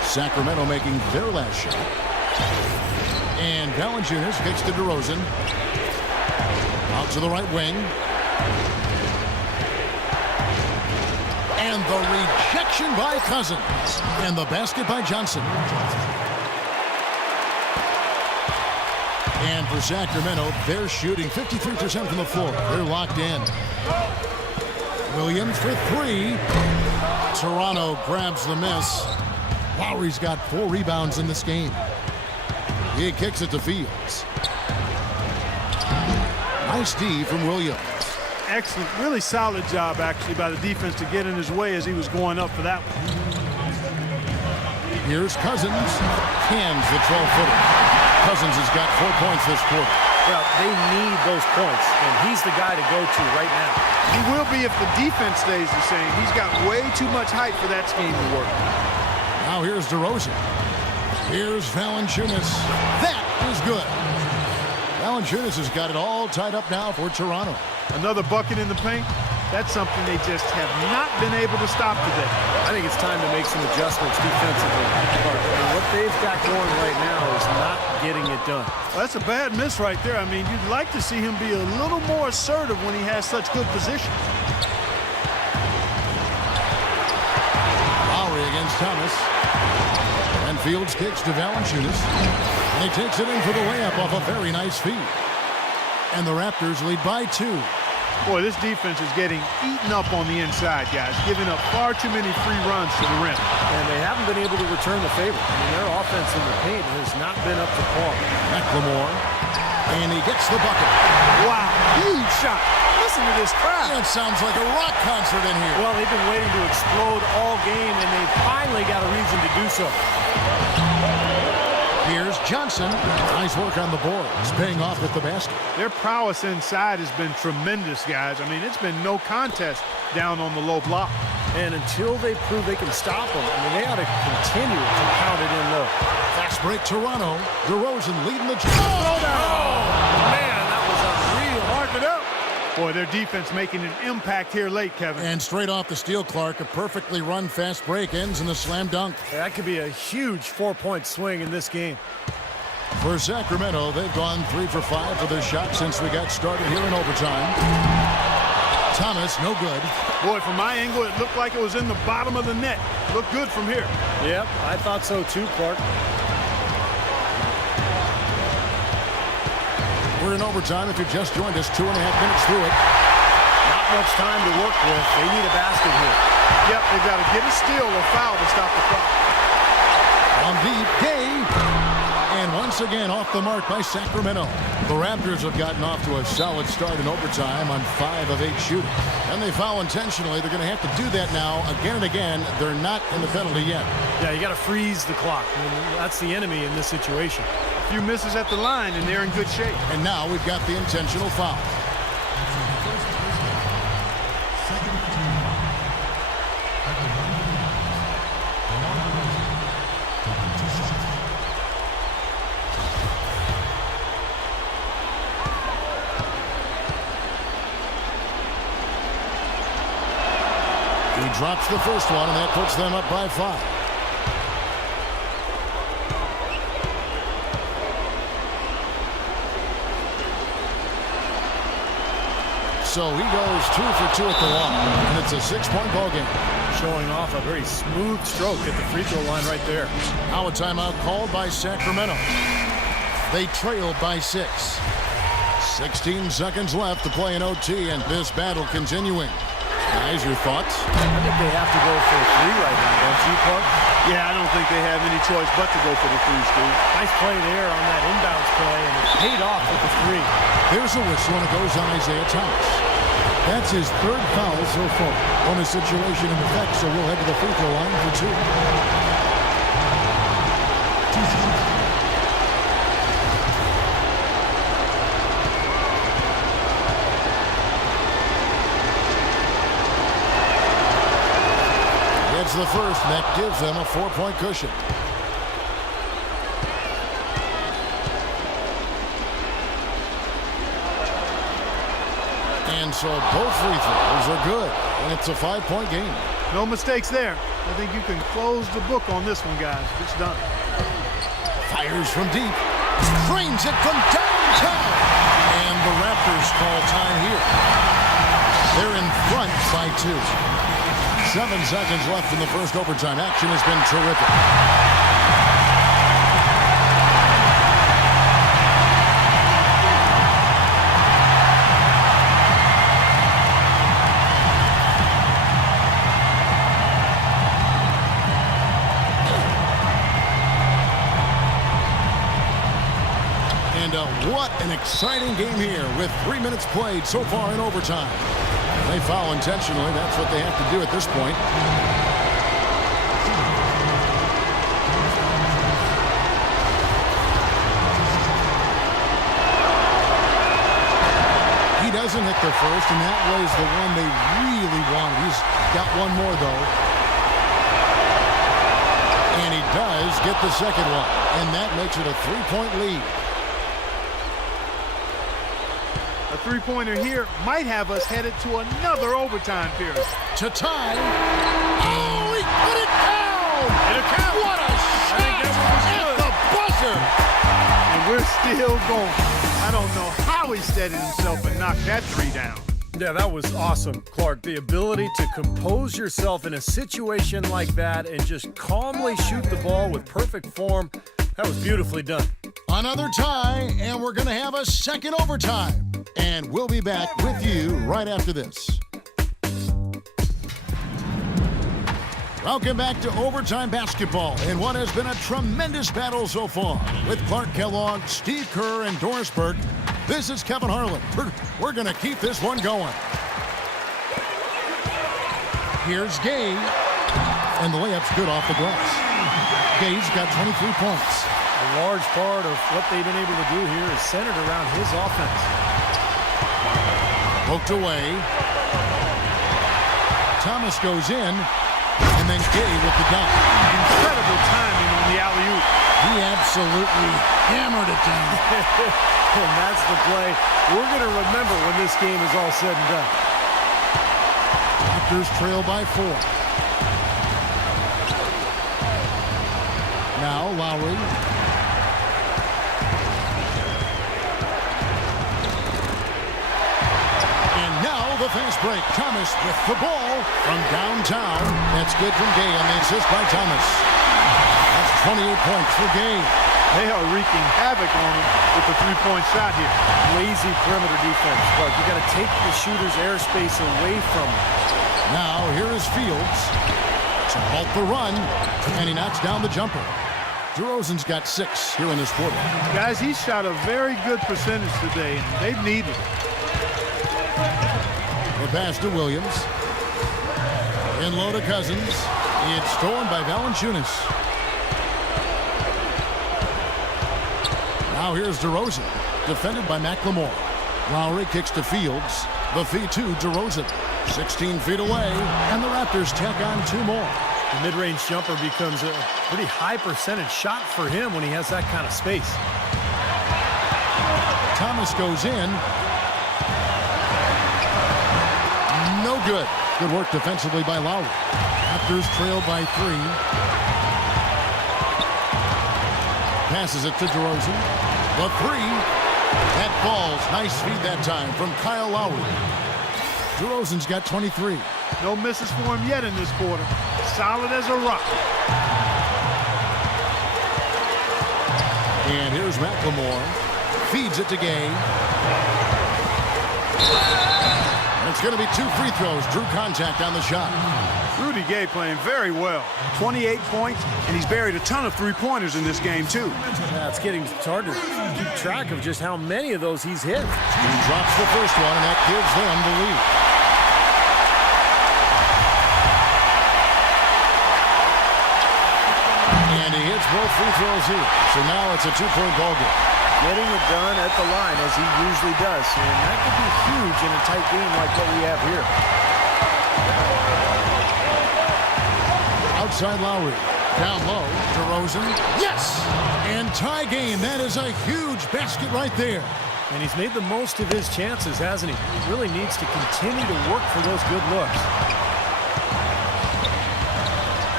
Sacramento making their last shot. And Valanciunas kicks to DeRozan. Out to the right wing. And the rejection by Cousins. And the basket by Johnson. And for Sacramento, they're shooting 53% from the floor. They're locked in. Williams for three. Toronto grabs the miss. Lowry's got 4 rebounds in this game. He kicks it to Fields. Nice D from Williams. Excellent, really solid job actually by the defense to get in his way as he was going up for that one. Here's Cousins. Cans the 12-footer. Cousins has got 4 points this quarter. Well, they need those points, and he's the guy to go to right now. He will be if the defense stays the same. He's got way too much height for that scheme to work. Now here's DeRozan. Here's Valanciunas. That is good. Valanciunas has got it all tied up now for Toronto. Another bucket in the paint. That's something they just have not been able to stop today. I think it's time to make some adjustments defensively. And what they've got going right now is not getting it done. Well, that's a bad miss right there. I mean, you'd like to see him be a little more assertive when he has such good position. Lowry against Thomas. And Fields kicks to Valanciunas. And he takes it in for the layup off a very nice feed. And the Raptors lead by 2. Boy, this defense is getting eaten up on the inside, guys, giving up far too many free runs to the rim. And they haven't been able to return the favor. I mean, their offense in the paint has not been up to par. McLemore. And he gets the bucket. Wow, huge shot. Listen to this crowd. That sounds like a rock concert in here. Well, they've been waiting to explode all game, and they finally got a reason to do so. Here's Johnson. Nice work on the boards, paying off with the basket. Their prowess inside has been tremendous, guys. I mean, it's been no contest down on the low block. And until they prove they can stop them, I mean, they ought to continue to pound it in low. Fast break, Toronto. DeRozan leading the... Man, that was unreal. Mark it up. Boy, their defense making an impact here late, Kevin. And straight off the steal, Clark, a perfectly run fast break ends in the slam dunk. That could be a huge 4-point swing in this game. For Sacramento, they've gone 3 for 5 for their shot since we got started here in overtime. Thomas, no good. Boy, from my angle, it looked like it was in the bottom of the net. Looked good from here. Yep, I thought so too, Clark. We're in overtime. If you just joined us, 2.5 minutes through it. Not much time to work with. They need a basket here. Yep, they've got to get a steal or foul to stop the clock. On deep, Gay. And once again, off the mark by Sacramento. The Raptors have gotten off to a solid start in overtime on 5 of 8 shooting. And they foul intentionally. They're going to have to do that now again and again. They're not in the penalty yet. Yeah, you got to freeze the clock. I mean, that's the enemy in this situation. A few misses at the line, and they're in good shape. And now we've got the intentional foul. He drops the first one, and that puts them up by 5. So he goes 2 for 2 at the line, and it's a 6-point ball game. Showing off a very smooth stroke at the free throw line right there. Now a timeout called by Sacramento. They trailed by 6. 16 seconds left to play in OT, and this battle continuing. Guys, your thoughts? I think they have to go for a 3 right now, don't you, Clark? Yeah, I don't think they have any choice but to go for the 3, Steve. Nice play there on that inbounds play, and it paid off with the 3. There's a whistle, and it goes on Isaiah Thomas. That's his 3rd foul so far. Bonus situation in effect, so we'll head to the free throw line for 2. It's the first, and that gives them a 4-point cushion. And so both free throws are good, and it's a 5-point game. No mistakes there. I think you can close the book on this one, guys. It's done. Fires from deep. Drains it from downtown. And the Raptors call time here. They're in front by 2. 7 seconds left in the first overtime. Action has been terrific. What an exciting game here with 3 minutes played so far in overtime. They foul intentionally. That's what they have to do at this point. He doesn't hit the first, and that was the one they really wanted. He's got one more, though. And he does get the second one, and that makes it a 3-point lead. A three-pointer here might have us headed to another overtime period. To tie. Oh, he put it down! And a count. What a shot! At the buzzer! And we're still going. I don't know how he steadied himself and knocked that 3 down. Yeah, that was awesome, Clark. The ability to compose yourself in a situation like that and just calmly shoot the ball with perfect form, that was beautifully done. Another tie, and we're going to have a second overtime. And we'll be back with you right after this. Welcome back to overtime basketball in what has been a tremendous battle so far. With Clark Kellogg, Steve Kerr, and Doris Burke, this is Kevin Harlan. We're going to keep this one going. Here's Gay, and the layup's good off the glass. Gay's got 23 points. A large part of what they've been able to do here is centered around his offense. Poked away. Thomas goes in, and then Gay with the dunk. Incredible timing on the alley-oop. He absolutely hammered it down. And that's the play we're going to remember when this game is all said and done. Raptors trail by 4. Now Lowry. The fast break. Thomas with the ball from downtown. That's good from Gay on the assist by Thomas. That's 28 points for Gay. They are wreaking havoc on him with the three-point shot here. Lazy perimeter defense, but you got to take the shooter's airspace away from him. Now here is Fields to halt the run, and he knocks down the jumper. DeRozan's got 6 here in this quarter. Guys, he shot a very good percentage today, and they've needed it. The pass to Williams. In low to Cousins. It's stolen by Valanciunas. Now here's DeRozan. Defended by McLemore. Lowry kicks to Fields. The feed to DeRozan. 16 feet away. And the Raptors tack on 2 more. The mid-range jumper becomes a pretty high percentage shot for him when he has that kind of space. Thomas goes in. No good. Good work defensively by Lowry. Raptors trail by 3. Passes it to DeRozan. The 3. That falls. Nice feed that time from Kyle Lowry. DeRozan's got 23. No misses for him yet in this quarter. Solid as a rock. And here's McLemore. Feeds it to Gay. And it's going to be 2 free throws. Drew contact on the shot. Rudy Gay playing very well. 28 points, and he's buried a ton of three-pointers in this game, too. Yeah, it's hard to keep track of just how many of those he's hit. He drops the first one, and that gives them the lead. And he hits both free throws here. So now it's a 2-point ball game. Getting it done at the line as he usually does. And that could be huge in a tight game like what we have here. Outside Lowry. Down low. DeRozan. Yes! And tie game. That is a huge basket right there. And he's made the most of his chances, hasn't he? He really needs to continue to work for those good looks.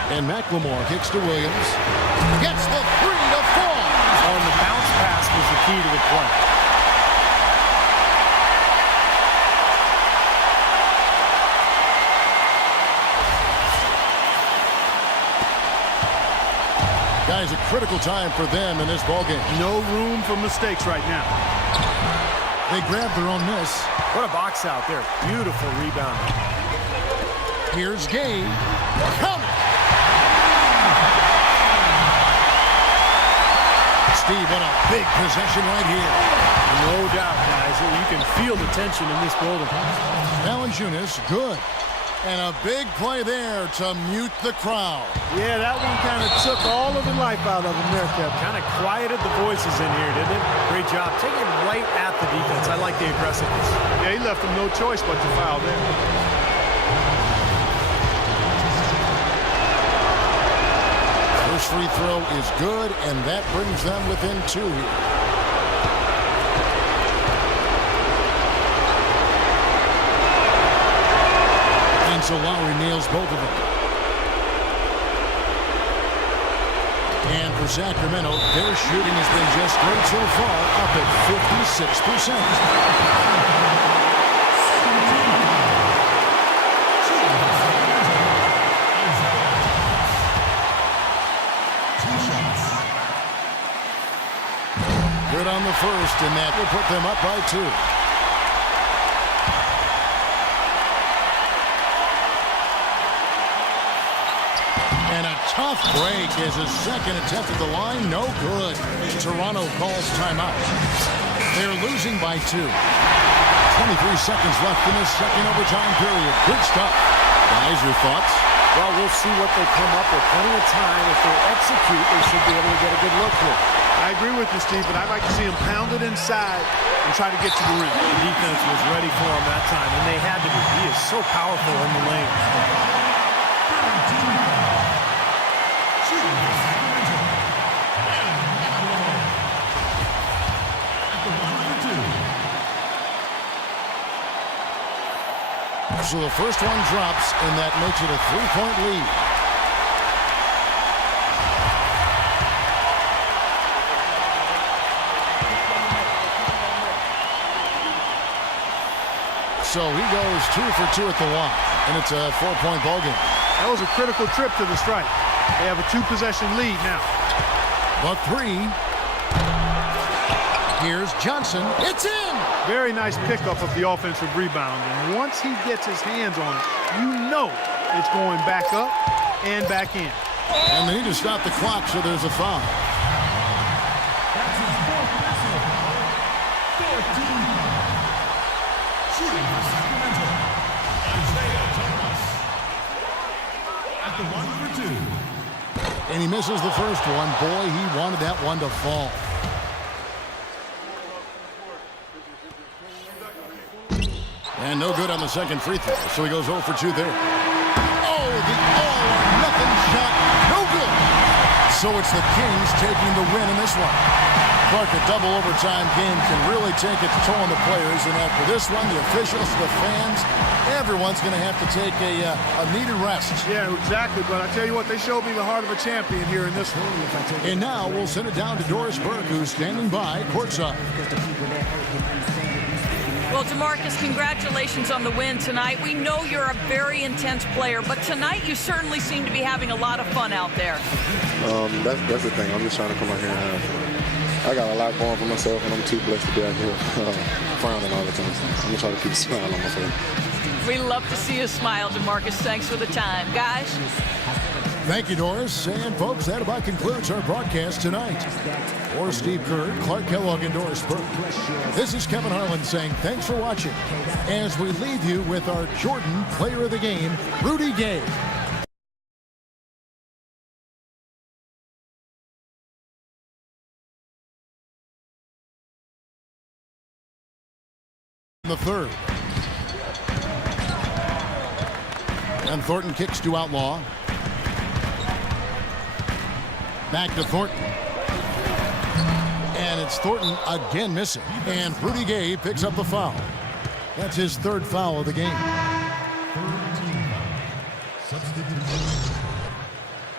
And McLemore kicks to Williams. Gets the three to fall. And the bounce pass was the key to the play. Guys, a critical time for them in this ballgame. No room for mistakes right now. They grab their own miss. What a box out there. Beautiful rebound. Here's Gay. Coming. Steve, what a big possession right here. No doubt, guys. You can feel the tension in this building. Valanciunas, good. And a big play there to mute the crowd. Yeah, that one kind of took all of the life out of them there, Kevin. Kind of quieted the voices in here, didn't it? Great job. Taking right at the defense. I like the aggressiveness. Yeah, he left them no choice but to foul there. First free throw is good, and that brings them within 2 here. And so Lowry nails both of them. And for Sacramento, their shooting has been just great so far, up at 56%. Good on the first, and that will put them up by 2. And a tough break as his second attempt at the line, no good. Toronto calls timeout. They're losing by 2. 23 seconds left in this second overtime period. Good stuff. Guys, your thoughts? Well, we'll see what they come up with. Plenty of time. If they execute, they should be able to get a good look here. I agree with you, Steve, but I'd like to see him pound it inside and try to get to the rim. The defense was ready for him that time, and they had to be. He is so powerful in the lane. So the first one drops, and that makes it a 3-point lead. So he goes 2 for 2 at the line, and it's a 4-point ball game. That was a critical trip to the strike. They have a 2-possession lead now. But 3. Here's Johnson. It's in! Very nice pickup of the offensive rebound. And once he gets his hands on it, you know it's going back up and back in. And they need to stop the clock, so there's a foul. Shooting for Sacramento, Isaiah Thomas. At the line for 2. And he misses the first one. Boy, he wanted that one to fall. And no good on the second free throw, so he goes 0 for 2 there. Oh, the all-or-nothing shot, no good. So it's the Kings taking the win in this one. Clark, a double overtime game can really take its toll on the players, and after this one, the officials, the fans, everyone's going to have to take a needed rest. Yeah, exactly, but I tell you what, they showed me the heart of a champion here in this one. And now we'll send it down to Doris Burke, who's standing by courtside. Well, DeMarcus, congratulations on the win tonight. We know you're a very intense player, but tonight you certainly seem to be having a lot of fun out there. That's the thing. I'm just trying to come out here and have fun. I got a lot going for myself, and I'm too blessed to be out here frowning all the time. So I'm going to try to keep a smile on my face. We love to see you smile, DeMarcus. Thanks for the time. Guys? Thank you, Doris. And, folks, that about concludes our broadcast tonight. For Steve Kerr, Clark Kellogg, and Doris Burke, this is Kevin Harlan saying thanks for watching as we leave you with our Jordan Player of the Game, Rudy Gay. The third. And Thornton kicks to Outlaw. Back to Thornton. And it's Thornton again missing. And Rudy Gay picks up the foul. That's his third foul of the game.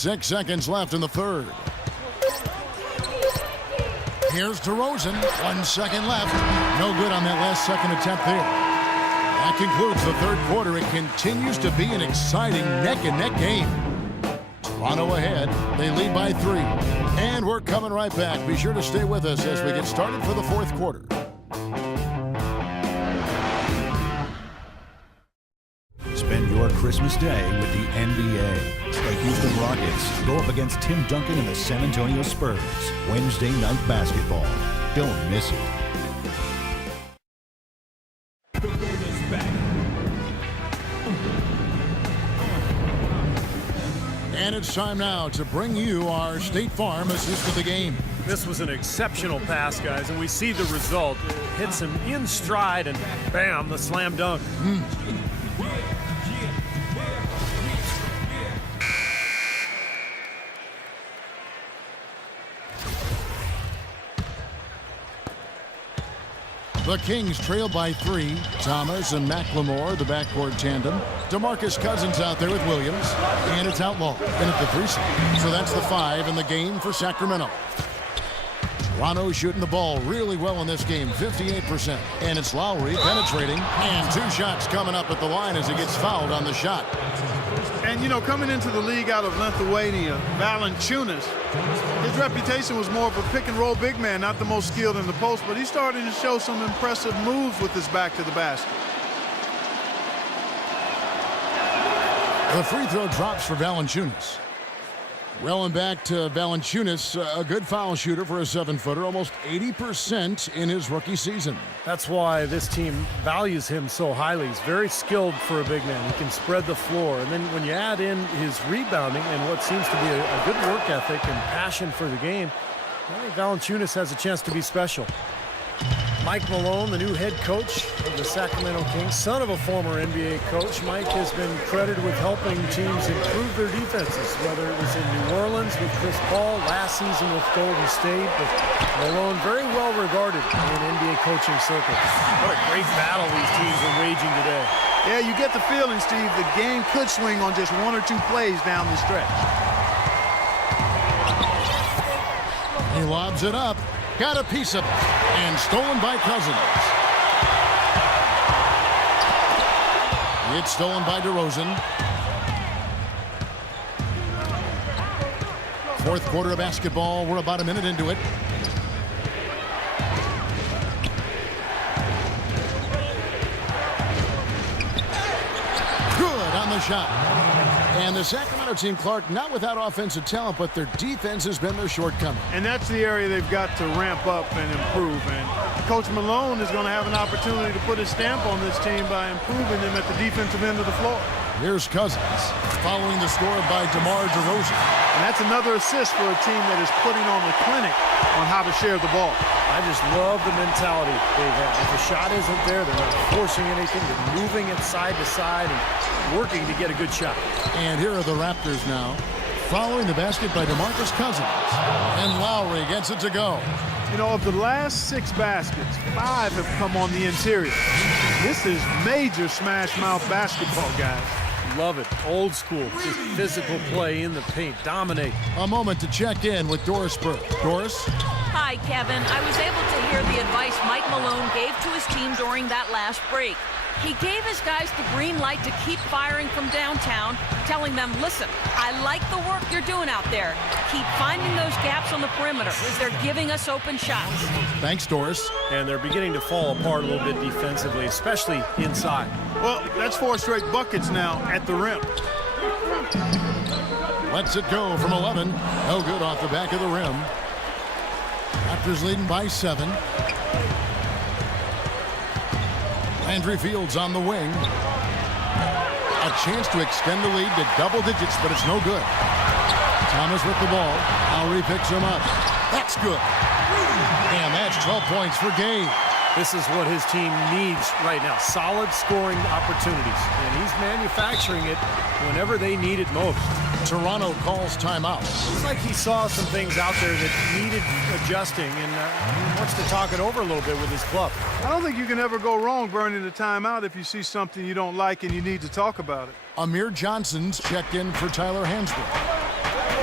6 seconds left in the third. Here's DeRozan. 1 second left. No good on that last second attempt there. That concludes the third quarter. It continues to be an exciting neck-and-neck game. Toronto ahead. They lead by 3. And we're coming right back. Be sure to stay with us as we get started for the fourth quarter. Spend your Christmas day with the NBA. The Houston Rockets go up against Tim Duncan and the San Antonio Spurs. Wednesday night basketball. Don't miss it. And it's time now to bring you our State Farm assist of the game. This was an exceptional pass, guys, and we see the result. It hits him in stride, and bam, the slam dunk. The Kings trail by 3. Thomas and McLemore, the backcourt tandem. DeMarcus Cousins out there with Williams. And it's Outlaw in at the 3 slot. So that's the 5 in the game for Sacramento. Toronto shooting the ball really well in this game, 58%. And it's Lowry penetrating. And 2 shots coming up at the line as he gets fouled on the shot. And, you know, coming into the league out of Lithuania, Valanciunas, his reputation was more of a pick-and-roll big man, not the most skilled in the post, but he's starting to show some impressive moves with his back to the basket. The free throw drops for Valanciunas. Well, and back to Valanciunas, a good foul shooter for a 7-footer, almost 80% in his rookie season. That's why this team values him so highly. He's very skilled for a big man. He can spread the floor. And then when you add in his rebounding and what seems to be a good work ethic and passion for the game, I think Valanciunas has a chance to be special. Mike Malone, the new head coach of the Sacramento Kings, son of a former NBA coach. Mike has been credited with helping teams improve their defenses, whether it was in New Orleans with Chris Paul, last season with Golden State. But Malone, very well regarded in NBA coaching circles. What a great battle these teams are waging today. Yeah, you get the feeling, Steve, the game could swing on just 1 or 2 plays down the stretch. He lobs it up. Got a piece of it, and stolen by Cousins. It's stolen by DeRozan. Fourth quarter of basketball. We're about a minute into it. Good on the shot. And the Sacramento team, Clark, not without offensive talent, but their defense has been their shortcoming. And that's the area they've got to ramp up and improve. And Coach Malone is going to have an opportunity to put his stamp on this team by improving them at the defensive end of the floor. Here's Cousins, following the score by DeMar DeRozan. And that's another assist for a team that is putting on a clinic on how to share the ball. I just love the mentality they've had. If the shot isn't there, they're not forcing anything. They're moving it side to side and working to get a good shot. And here are the Raptors now, following the basket by DeMarcus Cousins. And Lowry gets it to go. You know, of the last 6 baskets, 5 have come on the interior. This is major smash-mouth basketball, guys. Love it. Old school. Just physical play in the paint. Dominate. A moment to check in with Doris Burke. Doris? Hi, Kevin. I was able to hear the advice Mike Malone gave to his team during that last break. He gave his guys the green light to keep firing from downtown, telling them, listen, I like the work you're doing out there. Keep finding those gaps on the perimeter. They're giving us open shots. Thanks, Doris. And they're beginning to fall apart a little bit defensively, especially inside. Well, that's 4 straight buckets now at the rim. Lets it go from 11. No good off the back of the rim. Raptors leading by 7. Landry Fields on the wing. A chance to extend the lead to double digits, but it's no good. Thomas with the ball. Lowry picks him up. That's good. And that's 12 points for Gabe. This is what his team needs right now. Solid scoring opportunities. And he's manufacturing it whenever they need it most. Toronto calls timeout. Looks like he saw some things out there that needed adjusting, and he wants to talk it over a little bit with his club. I don't think you can ever go wrong burning the timeout if you see something you don't like and you need to talk about it. Amir Johnson's checked in for Tyler Hansbrough.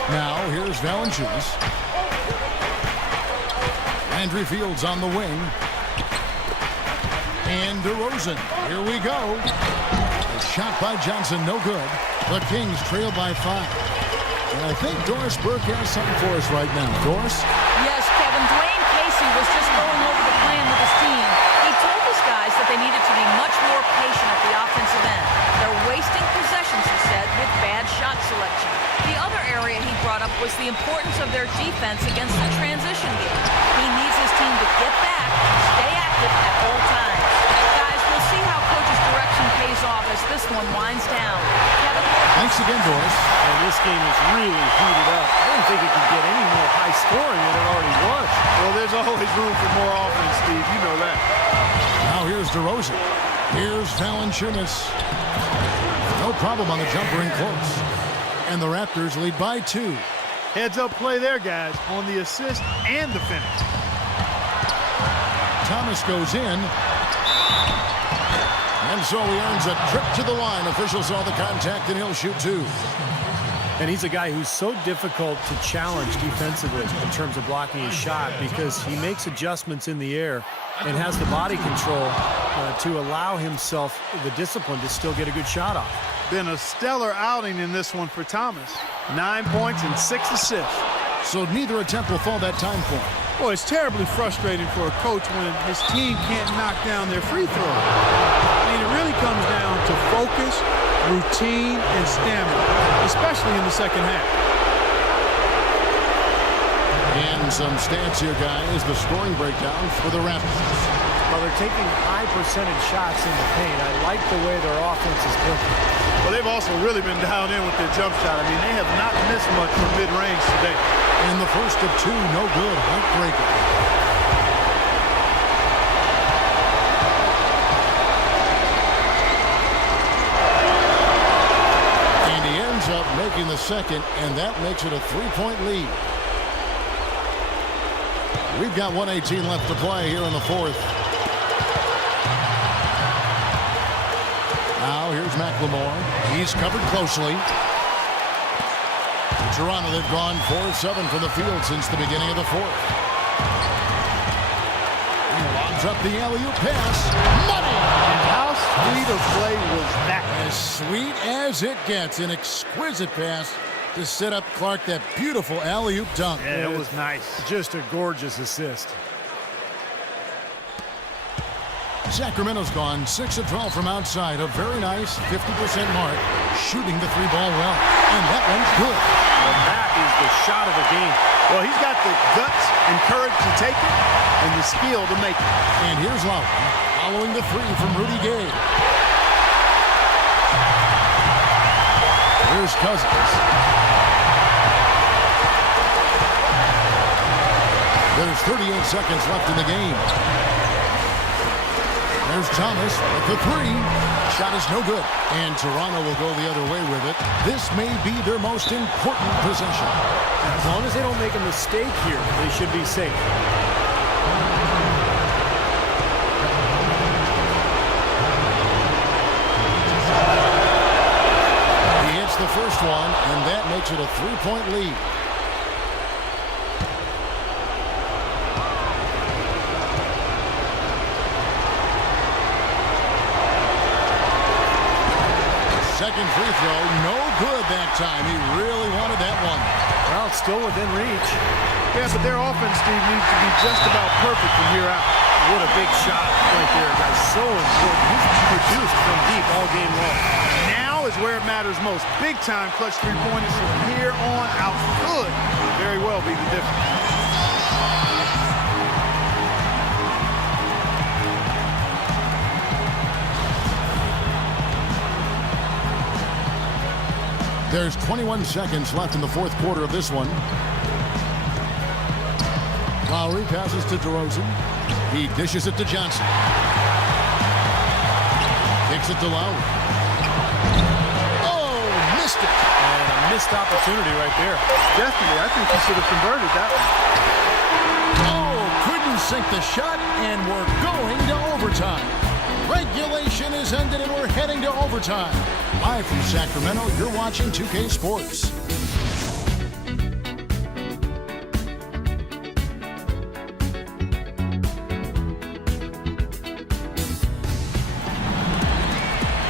Now here's Valanciunas. Landry Fields on the wing. And DeRozan. Here we go. A shot by Johnson, no good. The Kings trail by 5. And I think Doris Burke has something for us right now. Doris? Yes, Kevin. Dwayne Casey was just going over the plan with his team. He told his guys that they needed to be much more patient at the offensive end. They're wasting possessions, he said, with bad shot selection. The other area he brought up was the importance of their defense against the transition game. He needs his team to get back and stay active at all times. Guys, we'll see how coach's direction pays off as this one winds down. Kevin? Thanks again, Doris. And this game is really heated up. I didn't think it could get any more high scoring than it already was. Well, there's always room for more offense, Steve. You know that. Now here's DeRozan. Here's Valanciunas. No problem on the jumper in close. And the Raptors lead by 2. Heads-up play there, guys, on the assist and the finish. Thomas goes in. And so he earns a trip to the line. Officials saw the contact, and he'll shoot 2. And he's a guy who's so difficult to challenge defensively in terms of blocking his shot because he makes adjustments in the air and has the body control to allow himself the discipline to still get a good shot off. Been a stellar outing in this one for Thomas. 9 points and 6 assists. So neither attempt will fall that time point. Well, it's terribly frustrating for a coach when his team can't knock down their free throw. I mean, it really comes down to focus, routine, and stamina, especially in the second half. And some stats here, guys. The scoring breakdown for the Raptors. Well, they're taking high percentage shots in the paint. I like the way their offense is cooking. Well, they've also really been dialed in with their jump shot. I mean, they have not missed much from mid-range today. And the first of 2, no good. Heartbreaker. And he ends up making the second, and that makes it a 3-point lead. We've got 1:18 left to play here in the 4th. Now here's McLemore. He's covered closely. Toronto, they've gone 4-7 from the field since the beginning of the 4th. He lobs up the alley-oop pass. Money! And how sweet a play was that? As sweet as it gets. An exquisite pass to set up Clark, that beautiful alley-oop dunk. Yeah, it was nice. Just a gorgeous assist. Sacramento's gone 6 of 12 from outside. A very nice 50% mark. Shooting the 3-ball well. And that one's good. And that is the shot of the game. Well, he's got the guts and courage to take it and the skill to make it. And here's Lowry following the 3 from Rudy Gay. Here's Cousins. There's 38 seconds left in the game. There's Thomas with the 3. Shot is no good. And Toronto will go the other way with it. This may be their most important possession. As long as they don't make a mistake here, they should be safe. He hits the first one, and that makes it a 3-point lead. Second free throw, no good that time. He really wanted that one. Well, it's still within reach. Yeah, but their offense, Steve, needs to be just about perfect from here out. What a big shot right there, guys. So important. He's produced from deep all game long. Now is where it matters most. Big-time clutch three-pointers from here on out could very well be the difference. There's 21 seconds left in the 4th quarter of this one. Lowry passes to DeRozan. He dishes it to Johnson. Kicks it to Lowry. Oh, missed it. And a missed opportunity right there. Definitely. I think he should have converted that one. Oh, couldn't sink the shot, and we're going to overtime. Regulation is ended, and we're heading to overtime. Live from Sacramento, you're watching 2K Sports.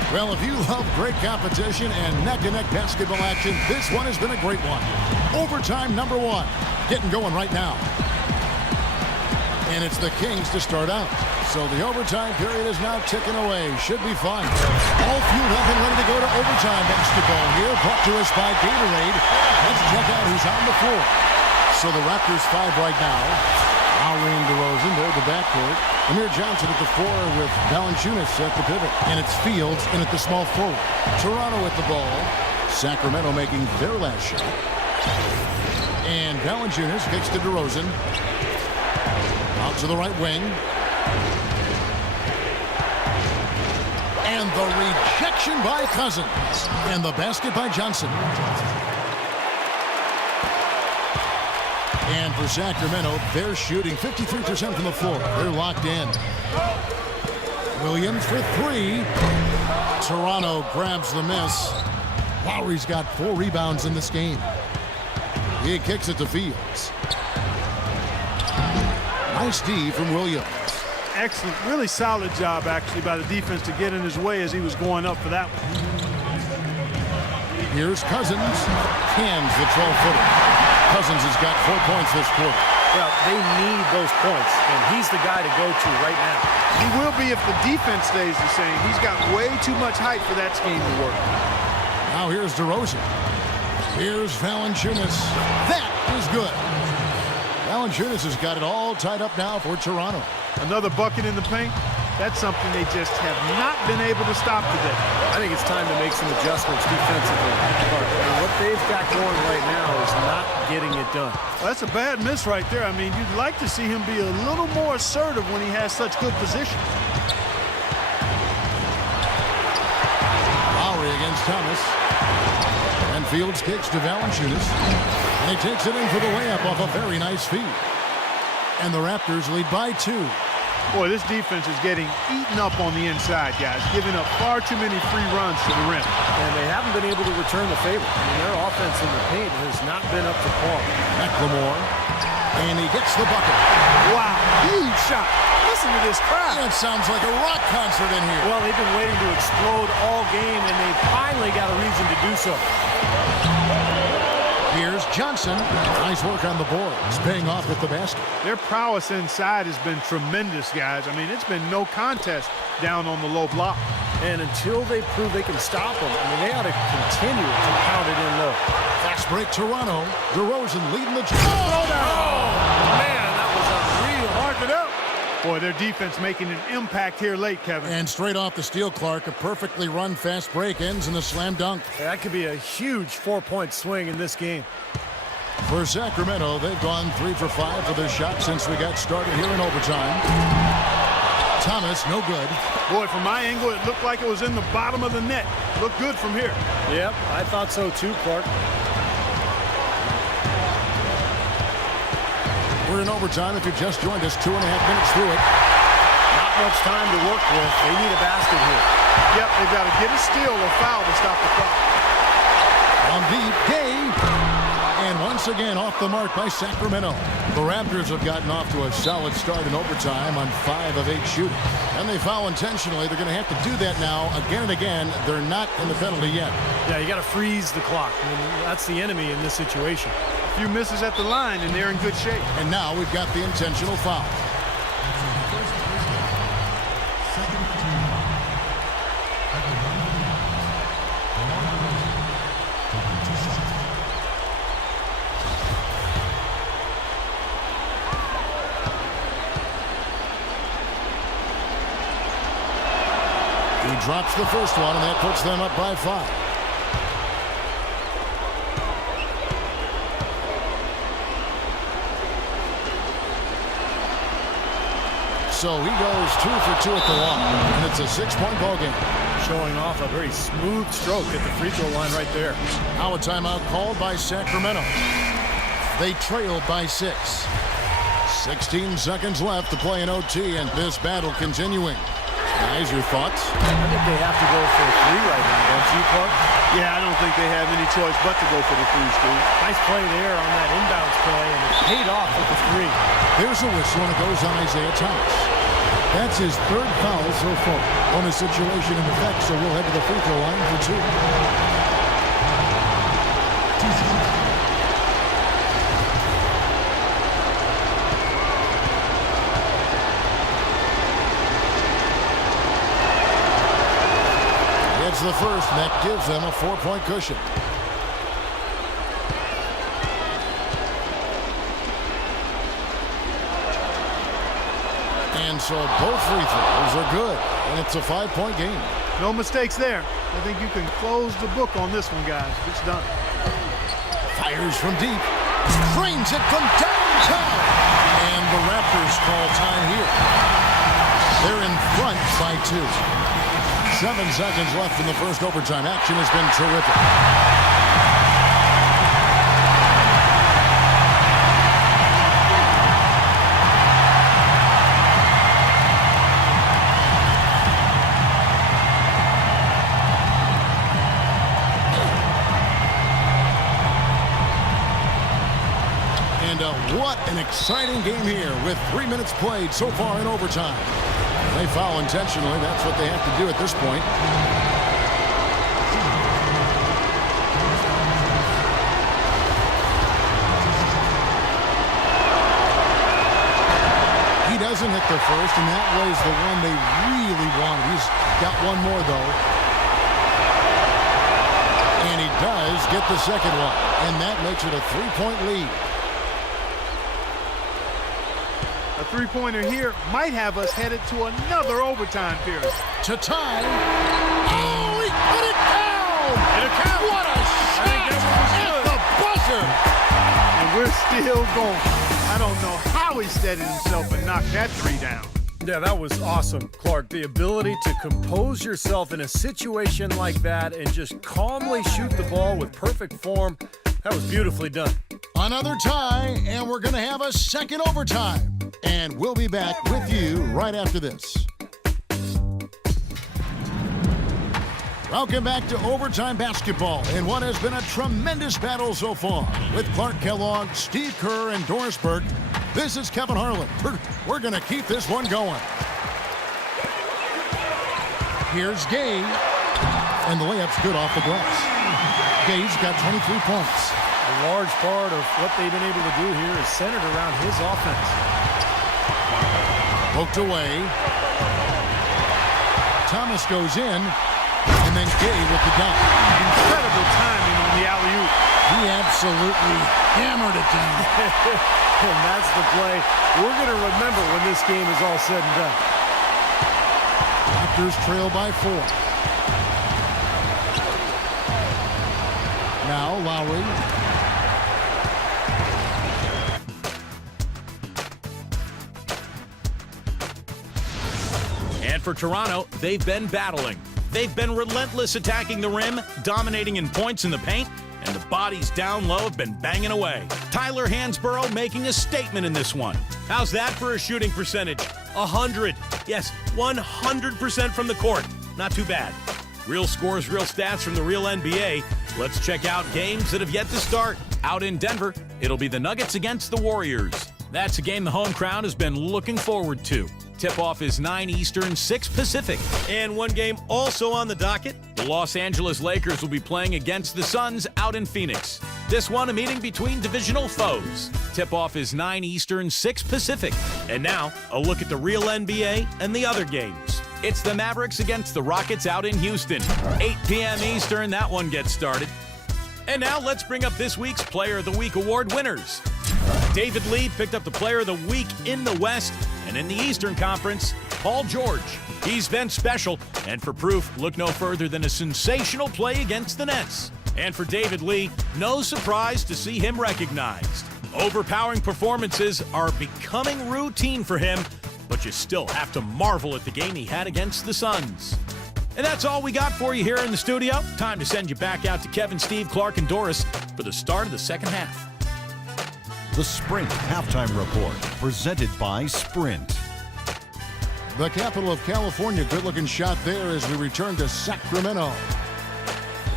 Well, if you love great competition and neck-and-neck basketball action, this one has been a great one. Overtime number 1. Getting going right now. And it's the Kings to start out. So the overtime period is now ticking away. Should be fun. All fueled up and ready to go to overtime basketball here. Brought to us by Gatorade. Let's check out who's on the floor. So the Raptors 5 right now. Lowry and DeRozan, they're the backcourt. Amir Johnson at the 4 with Valanciunas at the pivot. And it's Fields in at the small forward. Toronto at the ball. Sacramento making their last shot. And Valanciunas kicks to DeRozan. Out to the right wing. And the rejection by Cousins. And the basket by Johnson. And for Sacramento, they're shooting 53% from the floor. They're locked in. Williams for 3. Toronto grabs the miss. Lowry's got 4 rebounds in this game. He kicks it to Fields. Nice D from Williams. Excellent, really solid job actually by the defense to get in his way as he was going up for that one. Here's Cousins. Cans the 12-footer. Cousins has got 4 points this quarter. Well, they need those points, and he's the guy to go to right now. He will be if the defense stays the same. He's got way too much height for that scheme to work. Now here's DeRozan. Here's Valanciunas. That is good. Valanciunas has got it all tied up now for Toronto. Another bucket in the paint. That's something they just have not been able to stop today. I think it's time to make some adjustments defensively. And what they've got going right now is not getting it done. Well, that's a bad miss right there. I mean, you'd like to see him be a little more assertive when he has such good position. Lowry against Thomas. And Fields kicks to Valanciunas. And he takes it in for the layup off a very nice feed. And the Raptors lead by 2. Boy, this defense is getting eaten up on the inside, guys, giving up far too many free runs to the rim. And they haven't been able to return the favor. I mean, their offense in the paint has not been up to par. McLemore. And he gets the bucket. Wow, huge shot. Listen to this crowd. It sounds like a rock concert in here. Well, they've been waiting to explode all game, and they finally got a reason to do so. Here's Johnson. Nice work on the boards, paying off with the basket. Their prowess inside has been tremendous, guys. I mean, it's been no contest down on the low block. And until they prove they can stop them, I mean, they ought to continue to pound it in low. Fast break, Toronto. DeRozan leading the charge. Oh, man, that was unreal. Mark it up. Boy, their defense making an impact here late, Kevin. And straight off the steal, Clark, a perfectly run fast break ends in a slam dunk. That could be a huge 4-point swing in this game. For Sacramento, they've gone 3 for 5 for their shot since we got started here in overtime. Thomas, no good. Boy, from my angle, it looked like it was in the bottom of the net. Looked good from here. Yep, I thought so too, Clark. We're in overtime. If you just joined us, 2.5 minutes through it. Not much time to work with. They need a basket here. Yep, they've got to get a steal or foul to stop the clock. On deep, Gay. And once again, off the mark by Sacramento. The Raptors have gotten off to a solid start in overtime on 5 of 8 shooting. And they foul intentionally. They're going to have to do that now again and again. They're not in the penalty yet. Yeah, you got to freeze the clock. I mean, that's the enemy in this situation. A few misses at the line, and they're in good shape. And now we've got the intentional foul. He drops the first one, and that puts them up by 5. So he goes 2 for 2 at the line, and it's a 6-point ball game. Showing off a very smooth stroke at the free throw line right there. Now a timeout called by Sacramento. They trailed by 6. 16 seconds left to play in OT, and this battle continuing. Guys, your thoughts? I think they have to go for a 3 right now, don't you, Clark? Yeah, I don't think they have any choice but to go for the 3, Steve. Nice play there on that inbounds play, and it paid off with the 3. There's a whistle, and it goes on Isaiah Thomas. That's his third foul so far. Bonus situation in effect, so we'll head to the free throw line for 2. It's the first, and that gives them a 4-point cushion. And so both free throws are good, and it's a 5-point game. No mistakes there. I think you can close the book on this one, guys. It's done. Fires from deep. Drains it from downtown. And the Raptors call time here. They're in front by 2. 7 seconds left in the first overtime. Action has been terrific. What an exciting game here with 3 minutes played so far in overtime. They foul intentionally. That's what they have to do at this point. He doesn't hit the first, and that was the one they really wanted. He's got one more, though. And he does get the second one, and that makes it a 3-point lead. A three-pointer here might have us headed to another overtime period. To tie. Oh, he put it down! And a count. What a shot! At the buzzer! And we're still going. I don't know how he steadied himself and knocked that 3 down. Yeah, that was awesome, Clark. The ability to compose yourself in a situation like that and just calmly shoot the ball with perfect form, that was beautifully done. Another tie, and we're going to have a second overtime. And we'll be back with you right after this. Welcome back to overtime basketball in what has been a tremendous battle so far. With Clark Kellogg, Steve Kerr, and Doris Burke, this is Kevin Harlan. We're going to keep this one going. Here's Gay, and the layup's good off the glass. Gay's got 23 points. A large part of what they've been able to do here is centered around his offense. Poked away. Thomas goes in, and then Gay with the dunk. Incredible timing on the alley-oop. He absolutely hammered it down. And that's the play we're going to remember when this game is all said and done. Raptors trail by 4. Now Lowry. And for Toronto, they've been battling. They've been relentless attacking the rim, dominating in points in the paint, and the bodies down low have been banging away. Tyler Hansborough making a statement in this one. How's that for a shooting percentage? 100. Yes, 100% from the court. Not too bad. Real scores, real stats from the real NBA. Let's check out games that have yet to start. Out in Denver, it'll be the Nuggets against the Warriors. That's a game the home crowd has been looking forward to. Tip-off is 9 Eastern, 6 Pacific. And one game also on the docket. The Los Angeles Lakers will be playing against the Suns out in Phoenix. This one a meeting between divisional foes. Tip-off is 9 Eastern, 6 Pacific. And now, a look at the real NBA and the other games. It's the Mavericks against the Rockets out in Houston. 8 p.m. Eastern, that one gets started. And now let's bring up this week's Player of the Week award winners. David Lee picked up the Player of the Week in the West, and in the Eastern Conference, Paul George. He's been special, and for proof, look no further than a sensational play against the Nets. And for David Lee, no surprise to see him recognized. Overpowering performances are becoming routine for him, but you still have to marvel at the game he had against the Suns. And that's all we got for you here in the studio. Time to send you back out to Kevin, Steve, Clark, and Doris for the start of the second half. The Sprint Halftime Report, presented by Sprint. The capital of California, good-looking shot there as we return to Sacramento.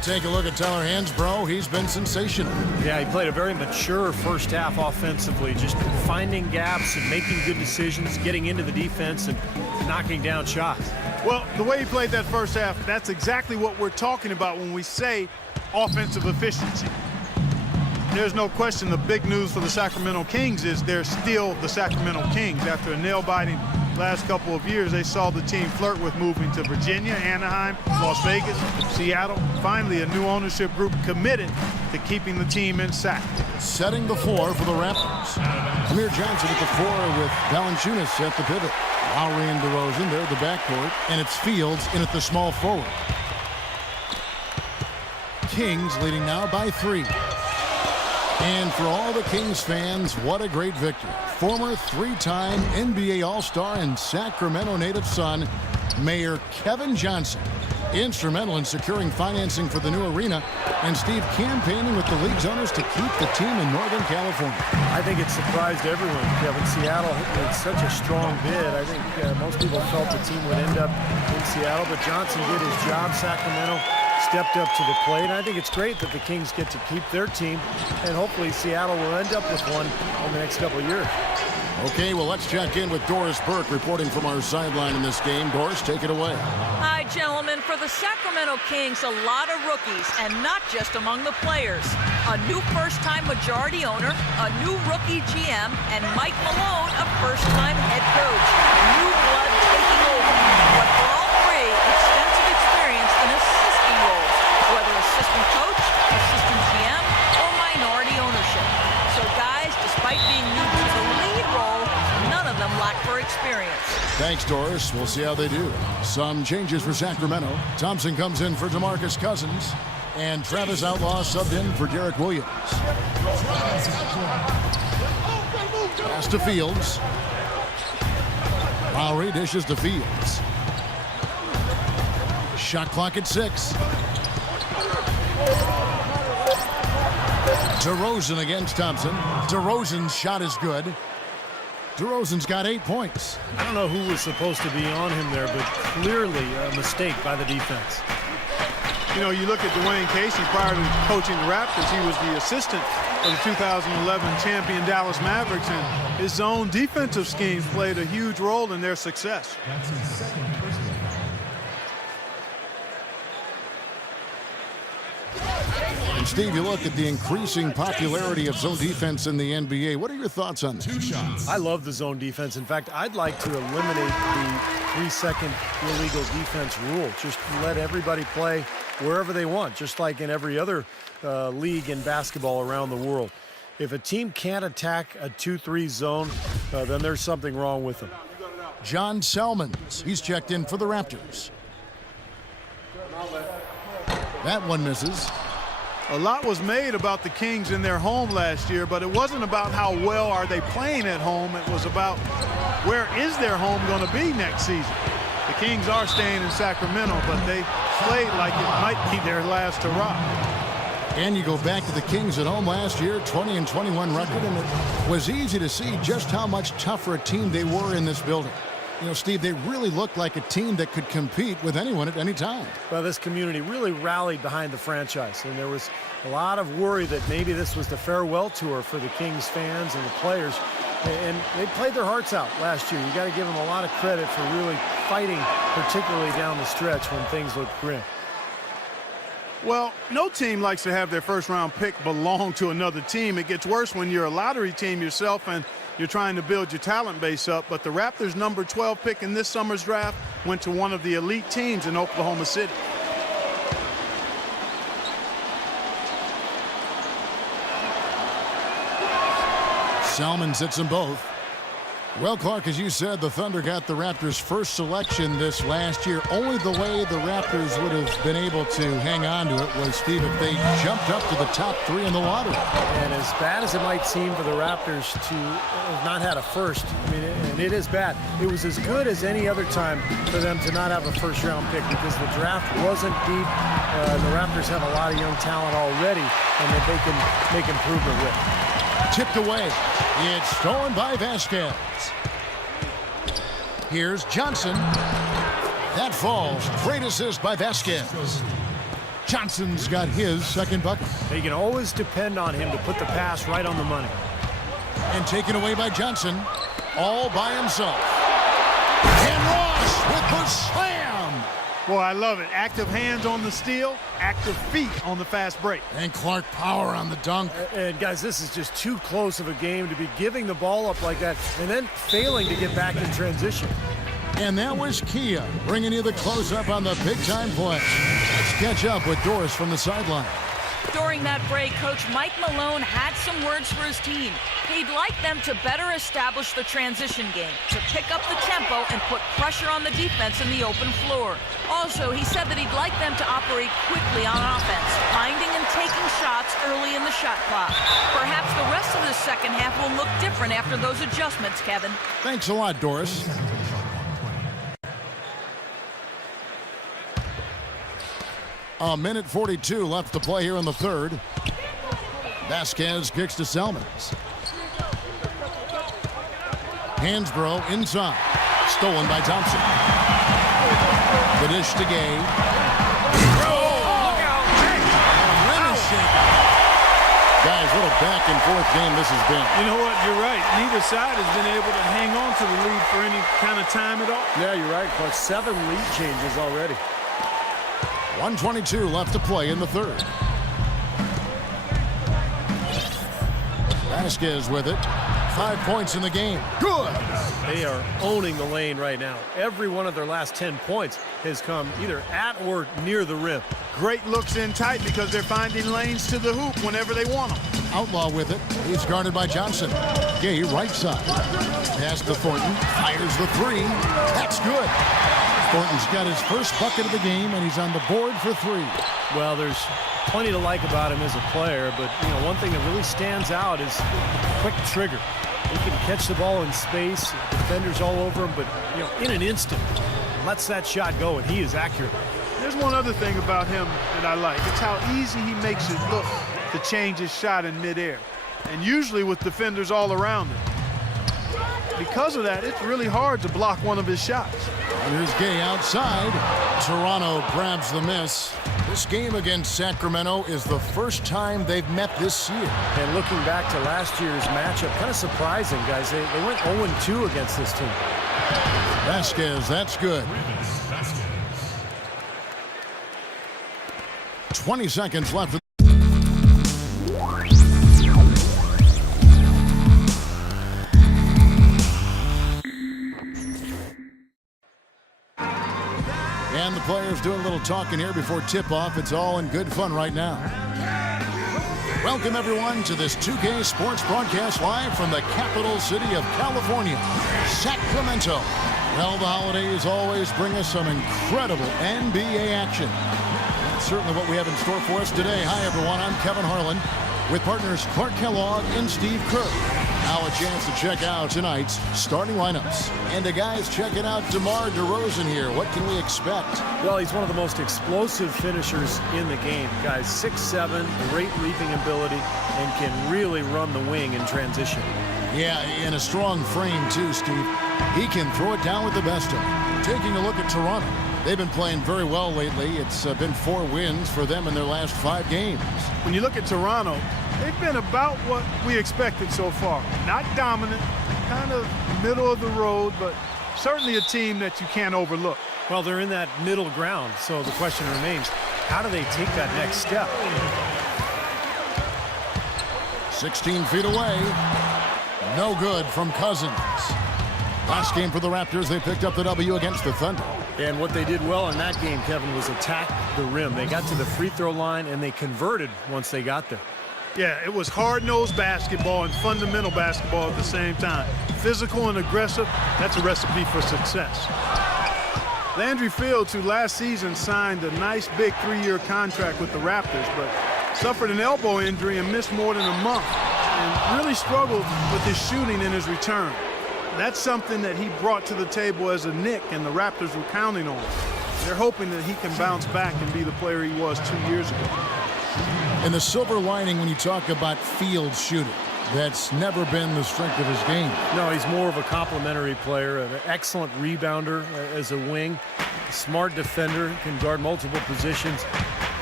Take a look at Tyler Hansbrough. He's been sensational. Yeah, he played a very mature first half offensively, just finding gaps and making good decisions, getting into the defense and knocking down shots. Well, the way he played that first half, that's exactly what we're talking about when we say offensive efficiency. There's no question the big news for the Sacramento Kings is they're still the Sacramento Kings. After a nail-biting last couple of years, they saw the team flirt with moving to Virginia, Anaheim, Las Vegas, Seattle. Finally, a new ownership group committed to keeping the team in Sac. Setting the floor for the Raptors. Amir Johnson at the floor with Valanciunas at the pivot. Lowry and DeRozan, they're the backcourt, and it's Fields in at the small forward. Kings leading now by 3. And for all the Kings fans, what a great victory. Former 3-time NBA All-Star and Sacramento native son, Mayor Kevin Johnson, instrumental in securing financing for the new arena, and Steve campaigning with the league's owners to keep the team in Northern California. I think it surprised everyone, Kevin. Seattle made such a strong bid. I think most people felt the team would end up in Seattle, but Johnson did his job. Sacramento stepped up to the plate, and I think it's great that the Kings get to keep their team, and hopefully Seattle will end up with one in the next couple of years. Okay, well, let's check in with Doris Burke reporting from our sideline in this game. Doris, take it away. Hi, gentlemen. For the Sacramento Kings, a lot of rookies, and not just among the players. A new first-time majority owner, a new rookie GM, and Mike Malone, a first-time head coach. New blood taking over. But for all three, extensive experience in assistant roles, whether assistant coach, assistant GM, or minority ownership. So, guys, despite being new to the lead role, none of them lack for experience. Thanks, Doris. We'll see how they do. Some changes for Sacramento. Thompson comes in for DeMarcus Cousins, and Travis Outlaw subbed in for Derek Williams. Pass to Fields. Lowry dishes to Fields. Shot clock at 6. DeRozan against Thompson. DeRozan's shot is good. DeRozan's got 8 points. I don't know who was supposed to be on him there, but clearly a mistake by the defense. You know, you look at Dwayne Casey prior to coaching the Raptors, he was the assistant of the 2011 champion Dallas Mavericks, and his own defensive schemes played a huge role in their success. And Steve, you look at the increasing popularity of zone defense in the NBA. What are your thoughts on that? I love the zone defense. In fact, I'd like to eliminate the 3-second illegal defense rule. Just let everybody play wherever they want, just like in every other league in basketball around the world. If a team can't attack a 2-3 zone, then there's something wrong with them. John Selmans, he's checked in for the Raptors. That one misses. A lot was made about the Kings in their home last year, but it wasn't about how well are they playing at home. It was about where is their home going to be next season. The Kings are staying in Sacramento, but they played like it might be their last hurrah. And you go back to the Kings at home last year, 20-21 record, and it was easy to see just how much tougher a team they were in this building. You know, Steve, they really looked like a team that could compete with anyone at any time. Well, this community really rallied behind the franchise, and there was a lot of worry that maybe this was the farewell tour for the Kings fans and the players, and they played their hearts out last year. You got to give them a lot of credit for really fighting, particularly down the stretch when things looked grim. Well, no team likes to have their first-round pick belong to another team. It gets worse when you're a lottery team yourself and you're trying to build your talent base up. But the Raptors' number 12 pick in this summer's draft went to one of the elite teams in Oklahoma City. Selmans hits them both. Well, Clark, as you said, the Thunder got the Raptors' first selection this last year. Only the way the Raptors would have been able to hang on to it was, Steve, if they jumped up to the top 3 in the lottery. And as bad as it might seem for the Raptors to have not had a first, I mean, and it is bad, it was as good as any other time for them to not have a first-round pick because the draft wasn't deep. The Raptors have a lot of young talent already and that they can make improvement with. Tipped away. It's stolen by Vasquez. Here's Johnson. That falls. Great assist by Vasquez. Johnson's got his second bucket. You can always depend on him to put the pass right on the money. And taken away by Johnson, all by himself. And Ross with the slam. Boy, I love it. Active hands on the steal, active feet on the fast break. And Clark power on the dunk. And guys, this is just too close of a game to be giving the ball up like that and then failing to get back in transition. And that was Kia bringing you the close-up on the big-time play. Let's catch up with Doris from the sideline. During that break, Coach Mike Malone had some words for his team. He'd like them to better establish the transition game, to pick up the tempo and put pressure on the defense in the open floor. Also, he said that he'd like them to operate quickly on offense, finding and taking shots early in the shot clock. Perhaps the rest of the second half will look different after those adjustments, Kevin. Thanks a lot, Doris. A minute 42 left to play here in the third. Vasquez kicks to Selmans. Hansbrough inside. Stolen by Thompson. The dish to Gay. Look out! Rim is shaken. Guys, what a back and forth game this has been. You know what? You're right. Neither side has been able to hang on to the lead for any kind of time at all. Yeah, you're right, Clark. 7 lead changes already. 1:22 left to play in the third. Vasquez with it. 5 points in the game. Good. They are owning the lane right now. Every one of their last 10 points has come either at or near the rim. Great looks in tight because they're finding lanes to the hoop whenever they want them. Outlaw with it. He's guarded by Johnson. Gay right side. Pass to Thornton. Fires the three. That's good. Thornton's got his first bucket of the game, and he's on the board for 3. Well, there's plenty to like about him as a player, but one thing that really stands out is the quick trigger. He can catch the ball in space, defenders all over him, but in an instant, lets that shot go, and he is accurate. There's one other thing about him that I like. It's how easy he makes it look to change his shot in midair, and usually with defenders all around him. Because of that, it's really hard to block one of his shots. Here's Gay outside. Toronto grabs the miss. This game against Sacramento is the first time they've met this year. And looking back to last year's matchup, kind of surprising, guys. They went 0-2 against this team. Vasquez, that's good. 20 seconds left. And the players doing a little talking here before tip-off. It's all in good fun right now. Welcome, everyone, to this 2K Sports broadcast live from the capital city of California, Sacramento. Well, the holidays always bring us some incredible NBA action. That's certainly what we have in store for us today. Hi, everyone. I'm Kevin Harlan with partners Clark Kellogg and Steve Kerr. Now a chance to check out tonight's starting lineups. And the guys checking out DeMar DeRozan here. What can we expect? Well, he's one of the most explosive finishers in the game. Guys, 6'7", great leaping ability, and can really run the wing in transition. Yeah, in a strong frame too, Steve. He can throw it down with the best of them. Taking a look at Toronto. They've been playing very well lately. It's been 4 wins for them in their last 5 games. When you look at Toronto, they've been about what we expected so far. Not dominant, kind of middle of the road, but certainly a team that you can't overlook. Well, they're in that middle ground, so the question remains, how do they take that next step? 16 feet away. No good from Cousins. Last game for the Raptors, they picked up the W against the Thunder. And what they did well in that game, Kevin, was attack the rim. They got to the free throw line, and they converted once they got there. Yeah, it was hard-nosed basketball and fundamental basketball at the same time. Physical and aggressive, that's a recipe for success. Landry Fields, who last season signed a nice big 3-year contract with the Raptors, but suffered an elbow injury and missed more than a month, and really struggled with his shooting in his return. That's something that he brought to the table as a Knick, and the Raptors were counting on him. They're hoping that he can bounce back and be the player he was 2 years ago. And the silver lining when you talk about Fields shooting, that's never been the strength of his game. No, he's more of a complementary player, an excellent rebounder as a wing, a smart defender, can guard multiple positions.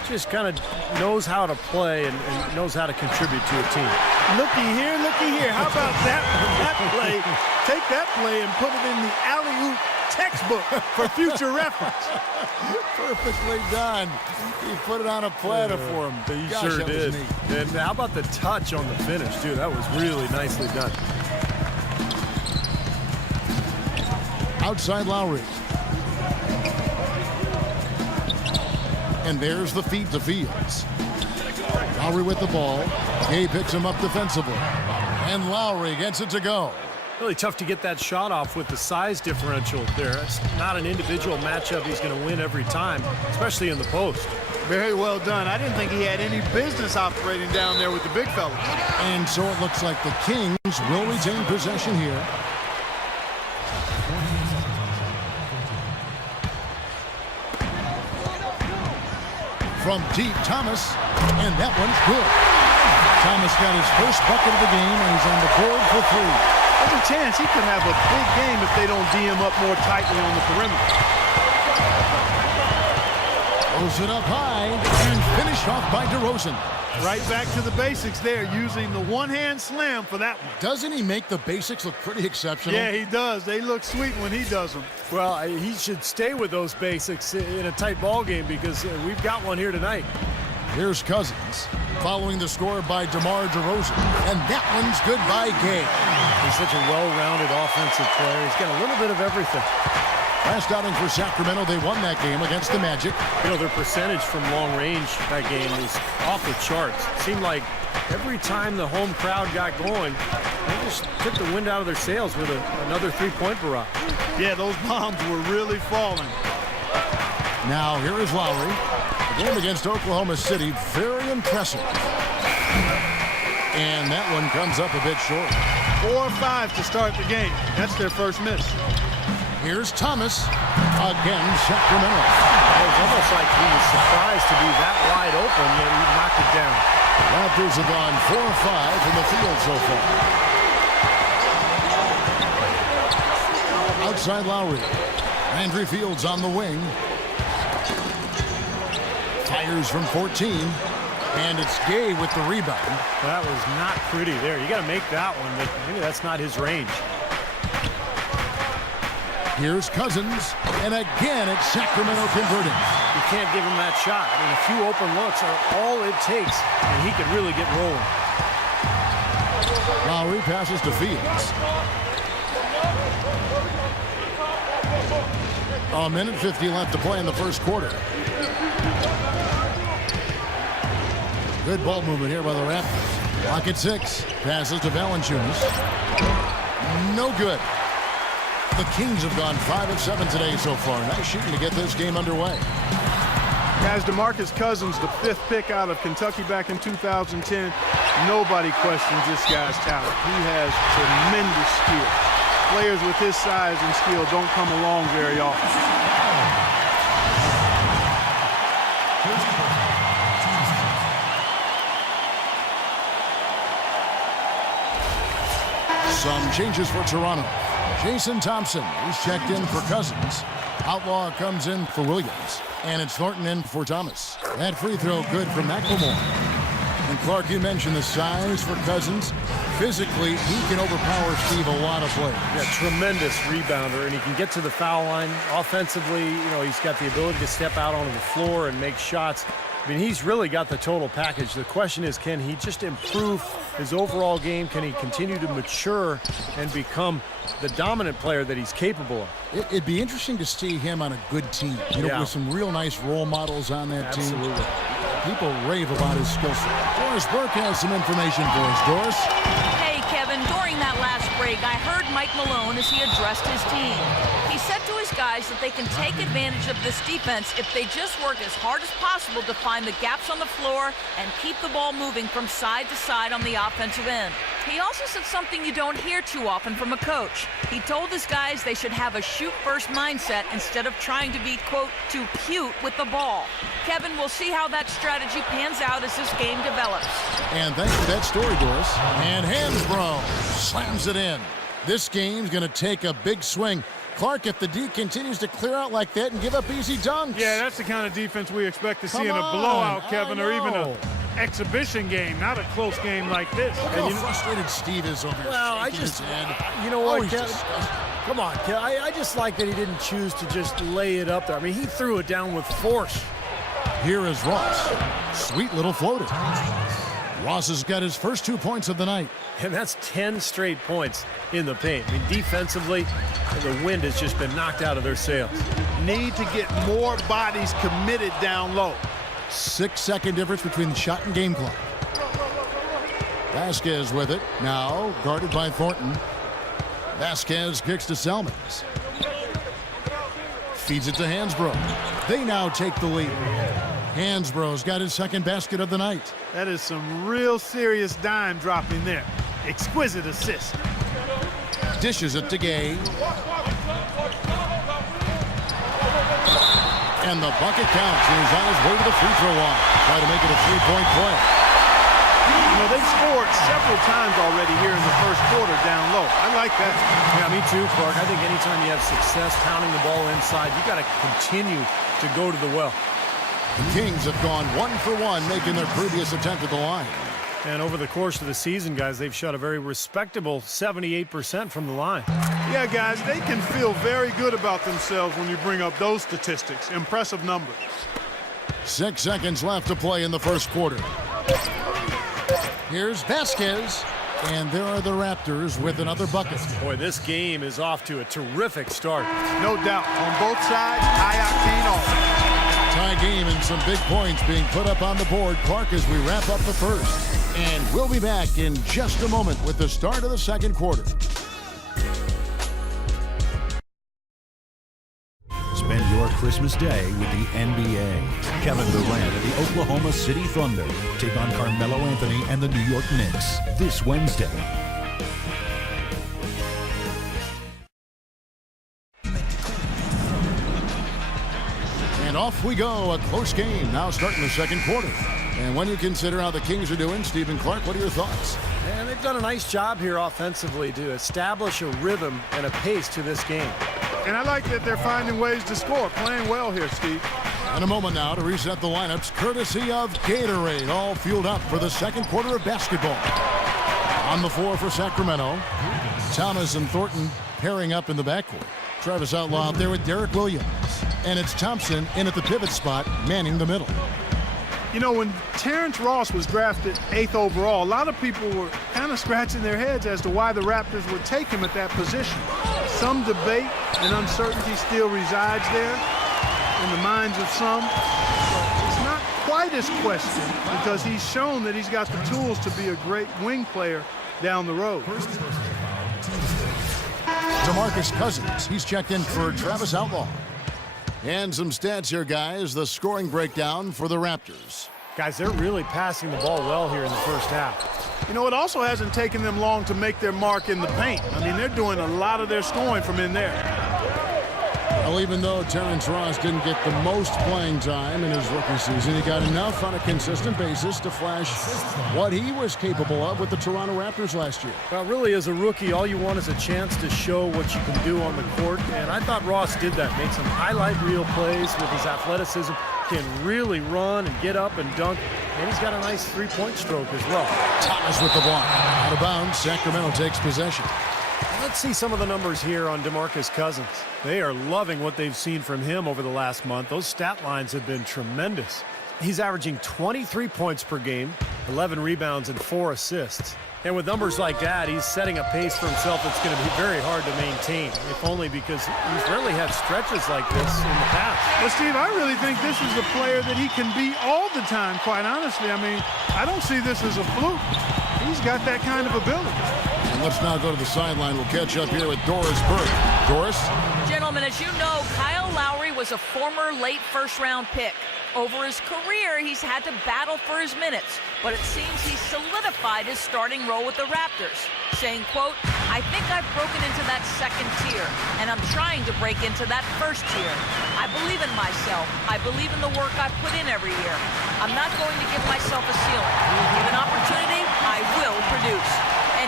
just kind of knows how to play and knows how to contribute to a team. Looky here, looky here. How about that play? Take that play and put it in the alley-oop textbook for future reference. Perfectly done. He put it on a platter for him. He Gosh, sure that did. was neat. And how about the touch on the finish, dude? That was really nicely done. Outside Lowry. And there's the feed to Fields. Lowry with the ball. Gay picks him up defensively. And Lowry gets it to go. Really tough to get that shot off with the size differential there. It's not an individual matchup he's going to win every time, especially in the post. Very well done. I didn't think he had any business operating down there with the big fellas. And so it looks like the Kings will retain possession here. From deep, Thomas, and that one's good. Thomas got his first bucket of the game, and he's on the board for 3. There's a chance he could have a big game if they don't D him up more tightly on the perimeter. Throws it up high, and finished off by DeRozan. Right back to the basics there, using the one-hand slam for that one. Doesn't he make the basics look pretty exceptional? Yeah, he does. They look sweet when he does them. Well, he should stay with those basics in a tight ball game because we've got one here tonight. Here's Cousins, following the score by DeMar DeRozan. And that one's good by Gay. He's such a well-rounded offensive player. He's got a little bit of everything. Last outing for Sacramento, they won that game against the Magic. You know, their percentage from long range that game was off the charts. It seemed like every time the home crowd got going, they just took the wind out of their sails with another three-point barrage. Yeah, those bombs were really falling. Now, here is Lowry. The game against Oklahoma City, very impressive. And that one comes up a bit short. 4 or 5 to start the game. That's their first miss. Here's Thomas. Again, Sacramento. It was almost like he was surprised to be that wide open, yet he knocked it down. Raptors have gone 4 or 5 from the field so far. Outside Lowry. Landry Fields on the wing. Fires from 14. And it's Gay with the rebound. That was not pretty there. You got to make that one, but maybe that's not his range. Here's Cousins, and again it's Sacramento converting. You can't give him that shot. I mean, a few open looks are all it takes, and he could really get rolling. Lowry passes to Fields. A minute 50 left to play in the first quarter. Good ball movement here by the Raptors. Clock at 6. Passes to Valanciunas. No good. The Kings have gone 5 of 7 today so far. Nice shooting to get this game underway. Guys, DeMarcus Cousins, the 5th pick out of Kentucky back in 2010. Nobody questions this guy's talent. He has tremendous skill. Players with his size and skill don't come along very often. Some changes for Toronto. Jason Thompson, he's checked in for Cousins. Outlaw comes in for Williams. And it's Thornton in for Thomas. That free throw good from McLemore. And Clark, you mentioned the size for Cousins. Physically, he can overpower Steve a lot of plays. Yeah, tremendous rebounder, and he can get to the foul line. Offensively, you know, he's got the ability to step out onto the floor and make shots. I mean, he's really got the total package. The question is, can he just improve his overall game? Can he continue to mature and become the dominant player that he's capable of? It'd be interesting to see him on a good team. You know, with some real nice role models on that team. Absolutely. People rave about his skill set. Doris Burke has some information for us. Doris? Hey, Kevin, during that last break, I heard Mike Malone as he addressed his team. He said to his guys that they can take advantage of this defense if they just work as hard as possible to find the gaps on the floor and keep the ball moving from side to side on the offensive end. He also said something you don't hear too often from a coach. He told his guys they should have a shoot-first mindset instead of trying to be, quote, too cute with the ball. Kevin, we'll see how that strategy pans out as this game develops. And thanks for that story, Doris. And Hansbrough slams it in. This game's going to take a big swing Clark, if the D continues to clear out like that and give up easy dunks. Yeah, that's the kind of defense we expect to see in a Come on. blowout, Kevin, or even know. an exhibition game, not a close game like this. Look how frustrated Steve is over here. Well, shaking his head. you know what, he's Kevin? disgusted. Come on, Kevin. I just like that he didn't choose to just lay it up there. I mean, he threw it down with force. Here is Ross. Sweet little floater. Ross has got his first 2 points of the night. And that's 10 straight points in the paint. I mean, defensively, the wind has just been knocked out of their sails. Need to get more bodies committed down low. 6-second difference between the shot and game clock. Vasquez with it. Now guarded by Thornton. Vasquez kicks to Selmans. Feeds it to Hansbrough. They now take the lead. Hansbrough's got his second basket of the night. That is some real serious dime dropping there. Exquisite assist. Dishes it to Gay. And the bucket counts. He's on his way to the free throw line. Try to make it a three-point play. You know, they've scored several times already here in the first quarter down low. I like that. Yeah, me too, Clark. I think anytime you have success pounding the ball inside, you got to continue to go to the well. The Kings have gone 1 for 1, making their previous attempt at the line. And over the course of the season, guys, they've shot a very respectable 78% from the line. Yeah, guys, they can feel very good about themselves when you bring up those statistics. Impressive numbers. 6 seconds left to play in the first quarter. Here's Vasquez. And there are the Raptors with another bucket. Boy, this game is off to a terrific start. No doubt. On both sides, high-octane offense. Tie game and some big points being put up on the board. Clark, as we wrap up the first. And we'll be back in just a moment with the start of the second quarter. Spend your Christmas day with the NBA. Kevin Durant and the Oklahoma City Thunder take on Carmelo Anthony and the New York Knicks this Wednesday. And off we go, a close game now starting the second quarter. And when you consider how the Kings are doing, Stephen Clark, what are your thoughts? And they've done a nice job here offensively to establish a rhythm and a pace to this game. And I like that they're finding ways to score. Playing well here, Steve. In a moment now to reset the lineups, courtesy of Gatorade, all fueled up for the second quarter of basketball. On the floor for Sacramento, Thomas and Thornton pairing up in the backcourt. Travis Outlaw out there with Derek Williams. And it's Thompson in at the pivot spot, manning the middle. You know, when Terrence Ross was drafted 8th overall, a lot of people were kind of scratching their heads as to why the Raptors would take him at that position. Some debate and uncertainty still resides there in the minds of some. It's not quite as questioned because he's shown that he's got the tools to be a great wing player down the road. DeMarcus Cousins, he's checked in for Travis Outlaw. And some stats here, guys. The scoring breakdown for the Raptors. Guys, they're really passing the ball well here in the first half. You know, it also hasn't taken them long to make their mark in the paint. I mean, they're doing a lot of their scoring from in there. Well, even though Terrence Ross didn't get the most playing time in his rookie season, he got enough on a consistent basis to flash what he was capable of with the Toronto Raptors last year. Well, really, as a rookie, all you want is a chance to show what you can do on the court, and I thought Ross did that. Made some highlight reel plays with his athleticism, can really run and get up and dunk, and he's got a nice three-point stroke as well. Thomas with the block. Out of bounds, Sacramento takes possession. Let's see some of the numbers here on DeMarcus Cousins. They are loving what they've seen from him over the last month. Those stat lines have been tremendous. He's averaging 23 points per game, 11 rebounds, and 4 assists. And with numbers like that, he's setting a pace for himself that's going to be very hard to maintain, if only because he's rarely had stretches like this in the past. Well, Steve, I really think this is a player that he can be all the time, quite honestly. I mean, I don't see this as a fluke. He's got that kind of ability. And let's now go to the sideline. We'll catch up here with Doris Burke. Doris? Gentlemen, as you know, Kyle Lowry was a former late first-round pick. Over his career, he's had to battle for his minutes, but it seems he's solidified his starting role with the Raptors, saying, quote, "I think I've broken into that second tier, and I'm trying to break into that first tier. I believe in myself. I believe in the work I put in every year. I'm not going to give myself a ceiling. Given opportunity, I will produce." End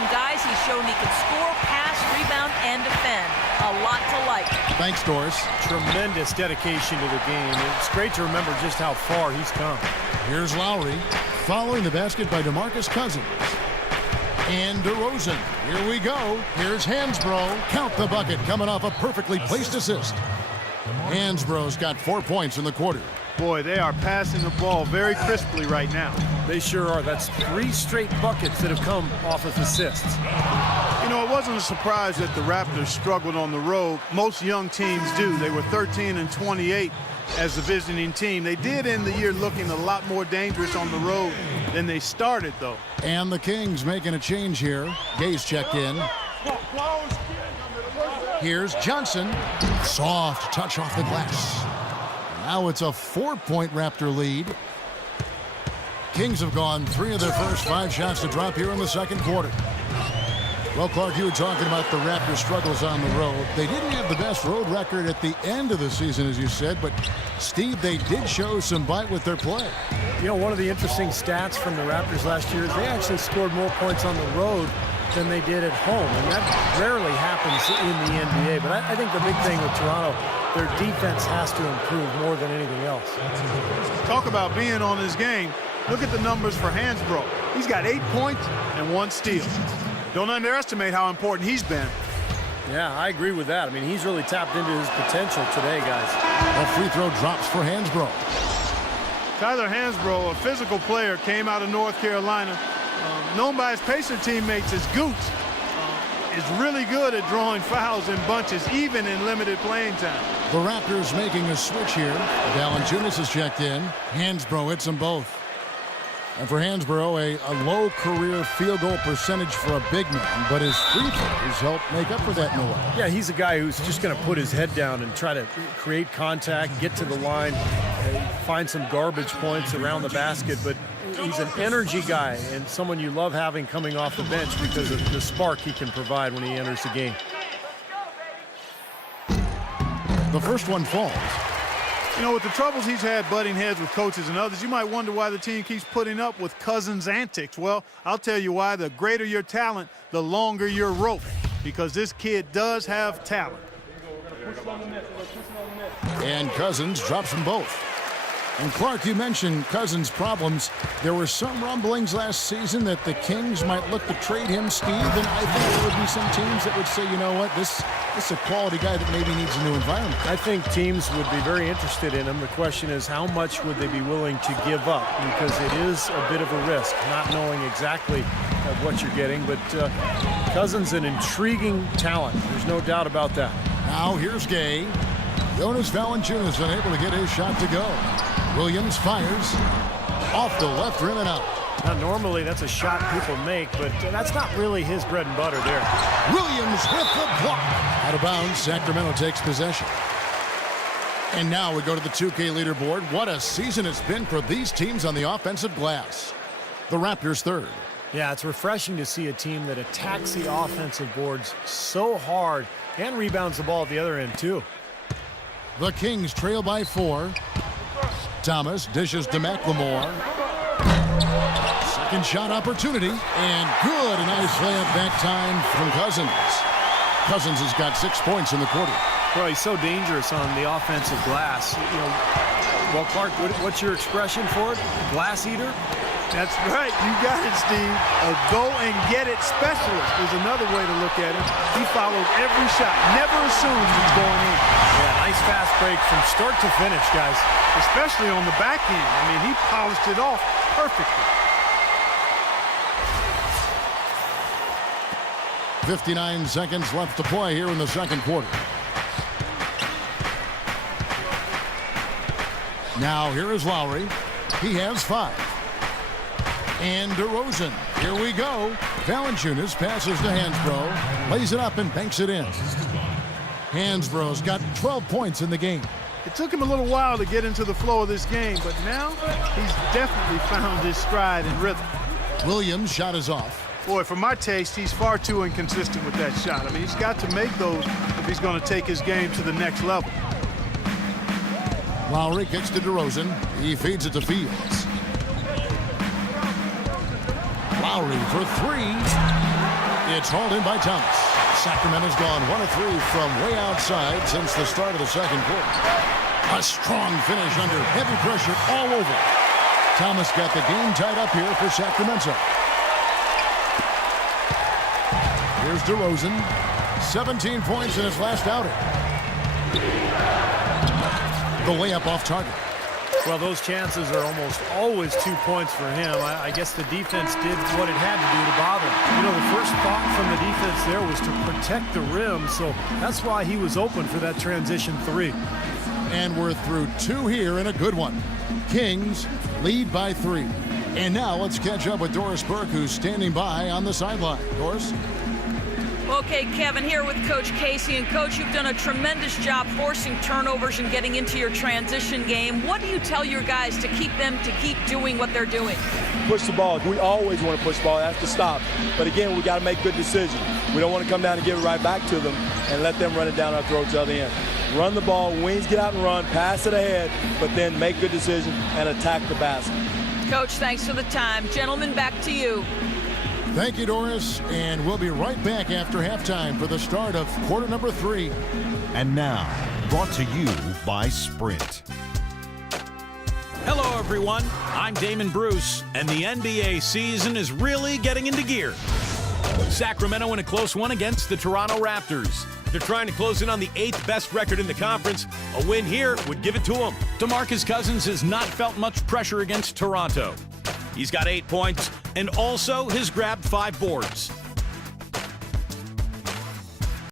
veteran guys, he's shown he can score, pass, rebound, and defend. A lot to like. Thanks, Doris. Tremendous dedication to the game. It's great to remember just how far he's come. Here's Lowry, following the basket by DeMarcus Cousins. And DeRozan. Here we go. Here's Hansbrough. Count the bucket, coming off a perfectly placed assist. Hansbrough's got 4 points in the quarter. Boy, they are passing the ball very crisply right now. They sure are. That's 3 straight buckets that have come off of assists. You know, it wasn't a surprise that the Raptors struggled on the road. Most young teams do. They were 13-28 as the visiting team. They did end the year looking a lot more dangerous on the road than they started, though. And the Kings making a change here. Gay's checked in. Here's Johnson. Soft touch off the glass. Now it's a 4-point Raptor lead. Kings have gone 3 of their first 5 shots to drop here in the second quarter. Well, Clark, you were talking about the Raptors' struggles on the road. They didn't have the best road record at the end of the season, as you said, but, Steve, they did show some bite with their play. You know, one of the interesting stats from the Raptors last year is they actually scored more points on the road than they did at home, and that rarely happens in the NBA. But I think the big thing with Toronto, their defense has to improve more than anything else. Talk about being on his game. Look at the numbers for Hansbrough. He's got 8 points and 1 steal. Don't underestimate how important he's been. Yeah, I agree with that. I mean, he's really tapped into his potential today, guys. A free throw drops for Hansbrough. Tyler Hansbrough, a physical player, came out of North Carolina, known by his Pacer teammates as Gooch, is really good at drawing fouls in bunches, even in limited playing time. The Raptors making a switch here. Valanciunas has checked in. Hansbrough hits them both. And for Hansbrough, a low career field goal percentage for a big man, but his free throws help make up for that in a way. Yeah, he's a guy who's just going to put his head down and try to create contact, get to the line, find some garbage points around the basket, but he's an energy guy and someone you love having coming off the bench because of the spark he can provide when he enters the game. The first one falls. You know, with the troubles he's had butting heads with coaches and others, you might wonder why the team keeps putting up with Cousins' antics. Well, I'll tell you why. The greater your talent, the longer your rope, because this kid does have talent. And Cousins drops them both. And Clark, you mentioned Cousins' problems. There were some rumblings last season that the Kings might look to trade him, Steve, and I think there would be some teams that would say, you know what, this is a quality guy that maybe needs a new environment. I think teams would be very interested in him. The question is, how much would they be willing to give up? Because it is a bit of a risk, not knowing exactly what you're getting. But Cousins, an intriguing talent. There's no doubt about that. Now here's Gay. Jonas Valanciunas unable to get his shot to go. Williams fires off the left rim and out. Now, normally that's a shot people make, but that's not really his bread and butter there. Williams with the block. Out of bounds, Sacramento takes possession. And now we go to the 2K leaderboard. What a season it's been for these teams on the offensive glass. The Raptors third. Yeah, it's refreshing to see a team that attacks the offensive boards so hard and rebounds the ball at the other end, too. The Kings trail by 4. Thomas dishes to McLemore. Second shot opportunity, and good. A nice layup that time from Cousins. Cousins has got 6 points in the quarter. Well, he's so dangerous on the offensive glass. You know, well, Clark, what's your expression for it? Glass eater? That's right. You got it, Steve. A go-and-get-it specialist is another way to look at it. He follows every shot, never assumes it's going in. Yeah, nice fast break from start to finish, guys. Especially on the back end. I mean, he polished it off perfectly. 59 seconds left to play here in the second quarter. Now here is Lowry. He has 5. And DeRozan. Here we go. Valanciunas passes to Hansbrough. Lays it up and banks it in. Hansbrough's got 12 points in the game. It took him a little while to get into the flow of this game, but now he's definitely found his stride and rhythm. Williams' shot is off. Boy, for my taste, he's far too inconsistent with that shot. I mean, he's got to make those if he's going to take his game to the next level. Lowry kicks to DeRozan. He feeds it to Fields. Lowry for 3. It's hauled in by Thomas. Sacramento's gone 1 of 3 from way outside since the start of the second quarter. A strong finish under heavy pressure all over. Thomas got the game tied up here for Sacramento. Here's DeRozan. 17 points in his last outing. The layup off target. Well, those chances are almost always 2 points for him. I guess the defense did what it had to do to bother him. You know, the first thought from the defense there was to protect the rim, so that's why he was open for that transition 3. And we're through 2 here in a good one. Kings lead by 3. And now let's catch up with Doris Burke, who's standing by on the sideline. Doris? Okay, Kevin, here with Coach Casey. And, Coach, you've done a tremendous job forcing turnovers and getting into your transition game. What do you tell your guys to keep doing what they're doing? Push the ball. We always want to push the ball. That's the stop. But, again, we got to make good decisions. We don't want to come down and give it right back to them and let them run it down our throats at the end. Run the ball, wings get out and run, pass it ahead, but then make good decisions and attack the basket. Coach, thanks for the time. Gentlemen, back to you. Thank you, Doris. And we'll be right back after halftime for the start of quarter number 3. And now, brought to you by Sprint. Hello, everyone. I'm Damon Bruce, and the NBA season is really getting into gear. Sacramento in a close one against the Toronto Raptors. They're trying to close in on the 8th best record in the conference. A win here would give it to them. DeMarcus Cousins has not felt much pressure against Toronto. He's got 8 points and also has grabbed 5 boards.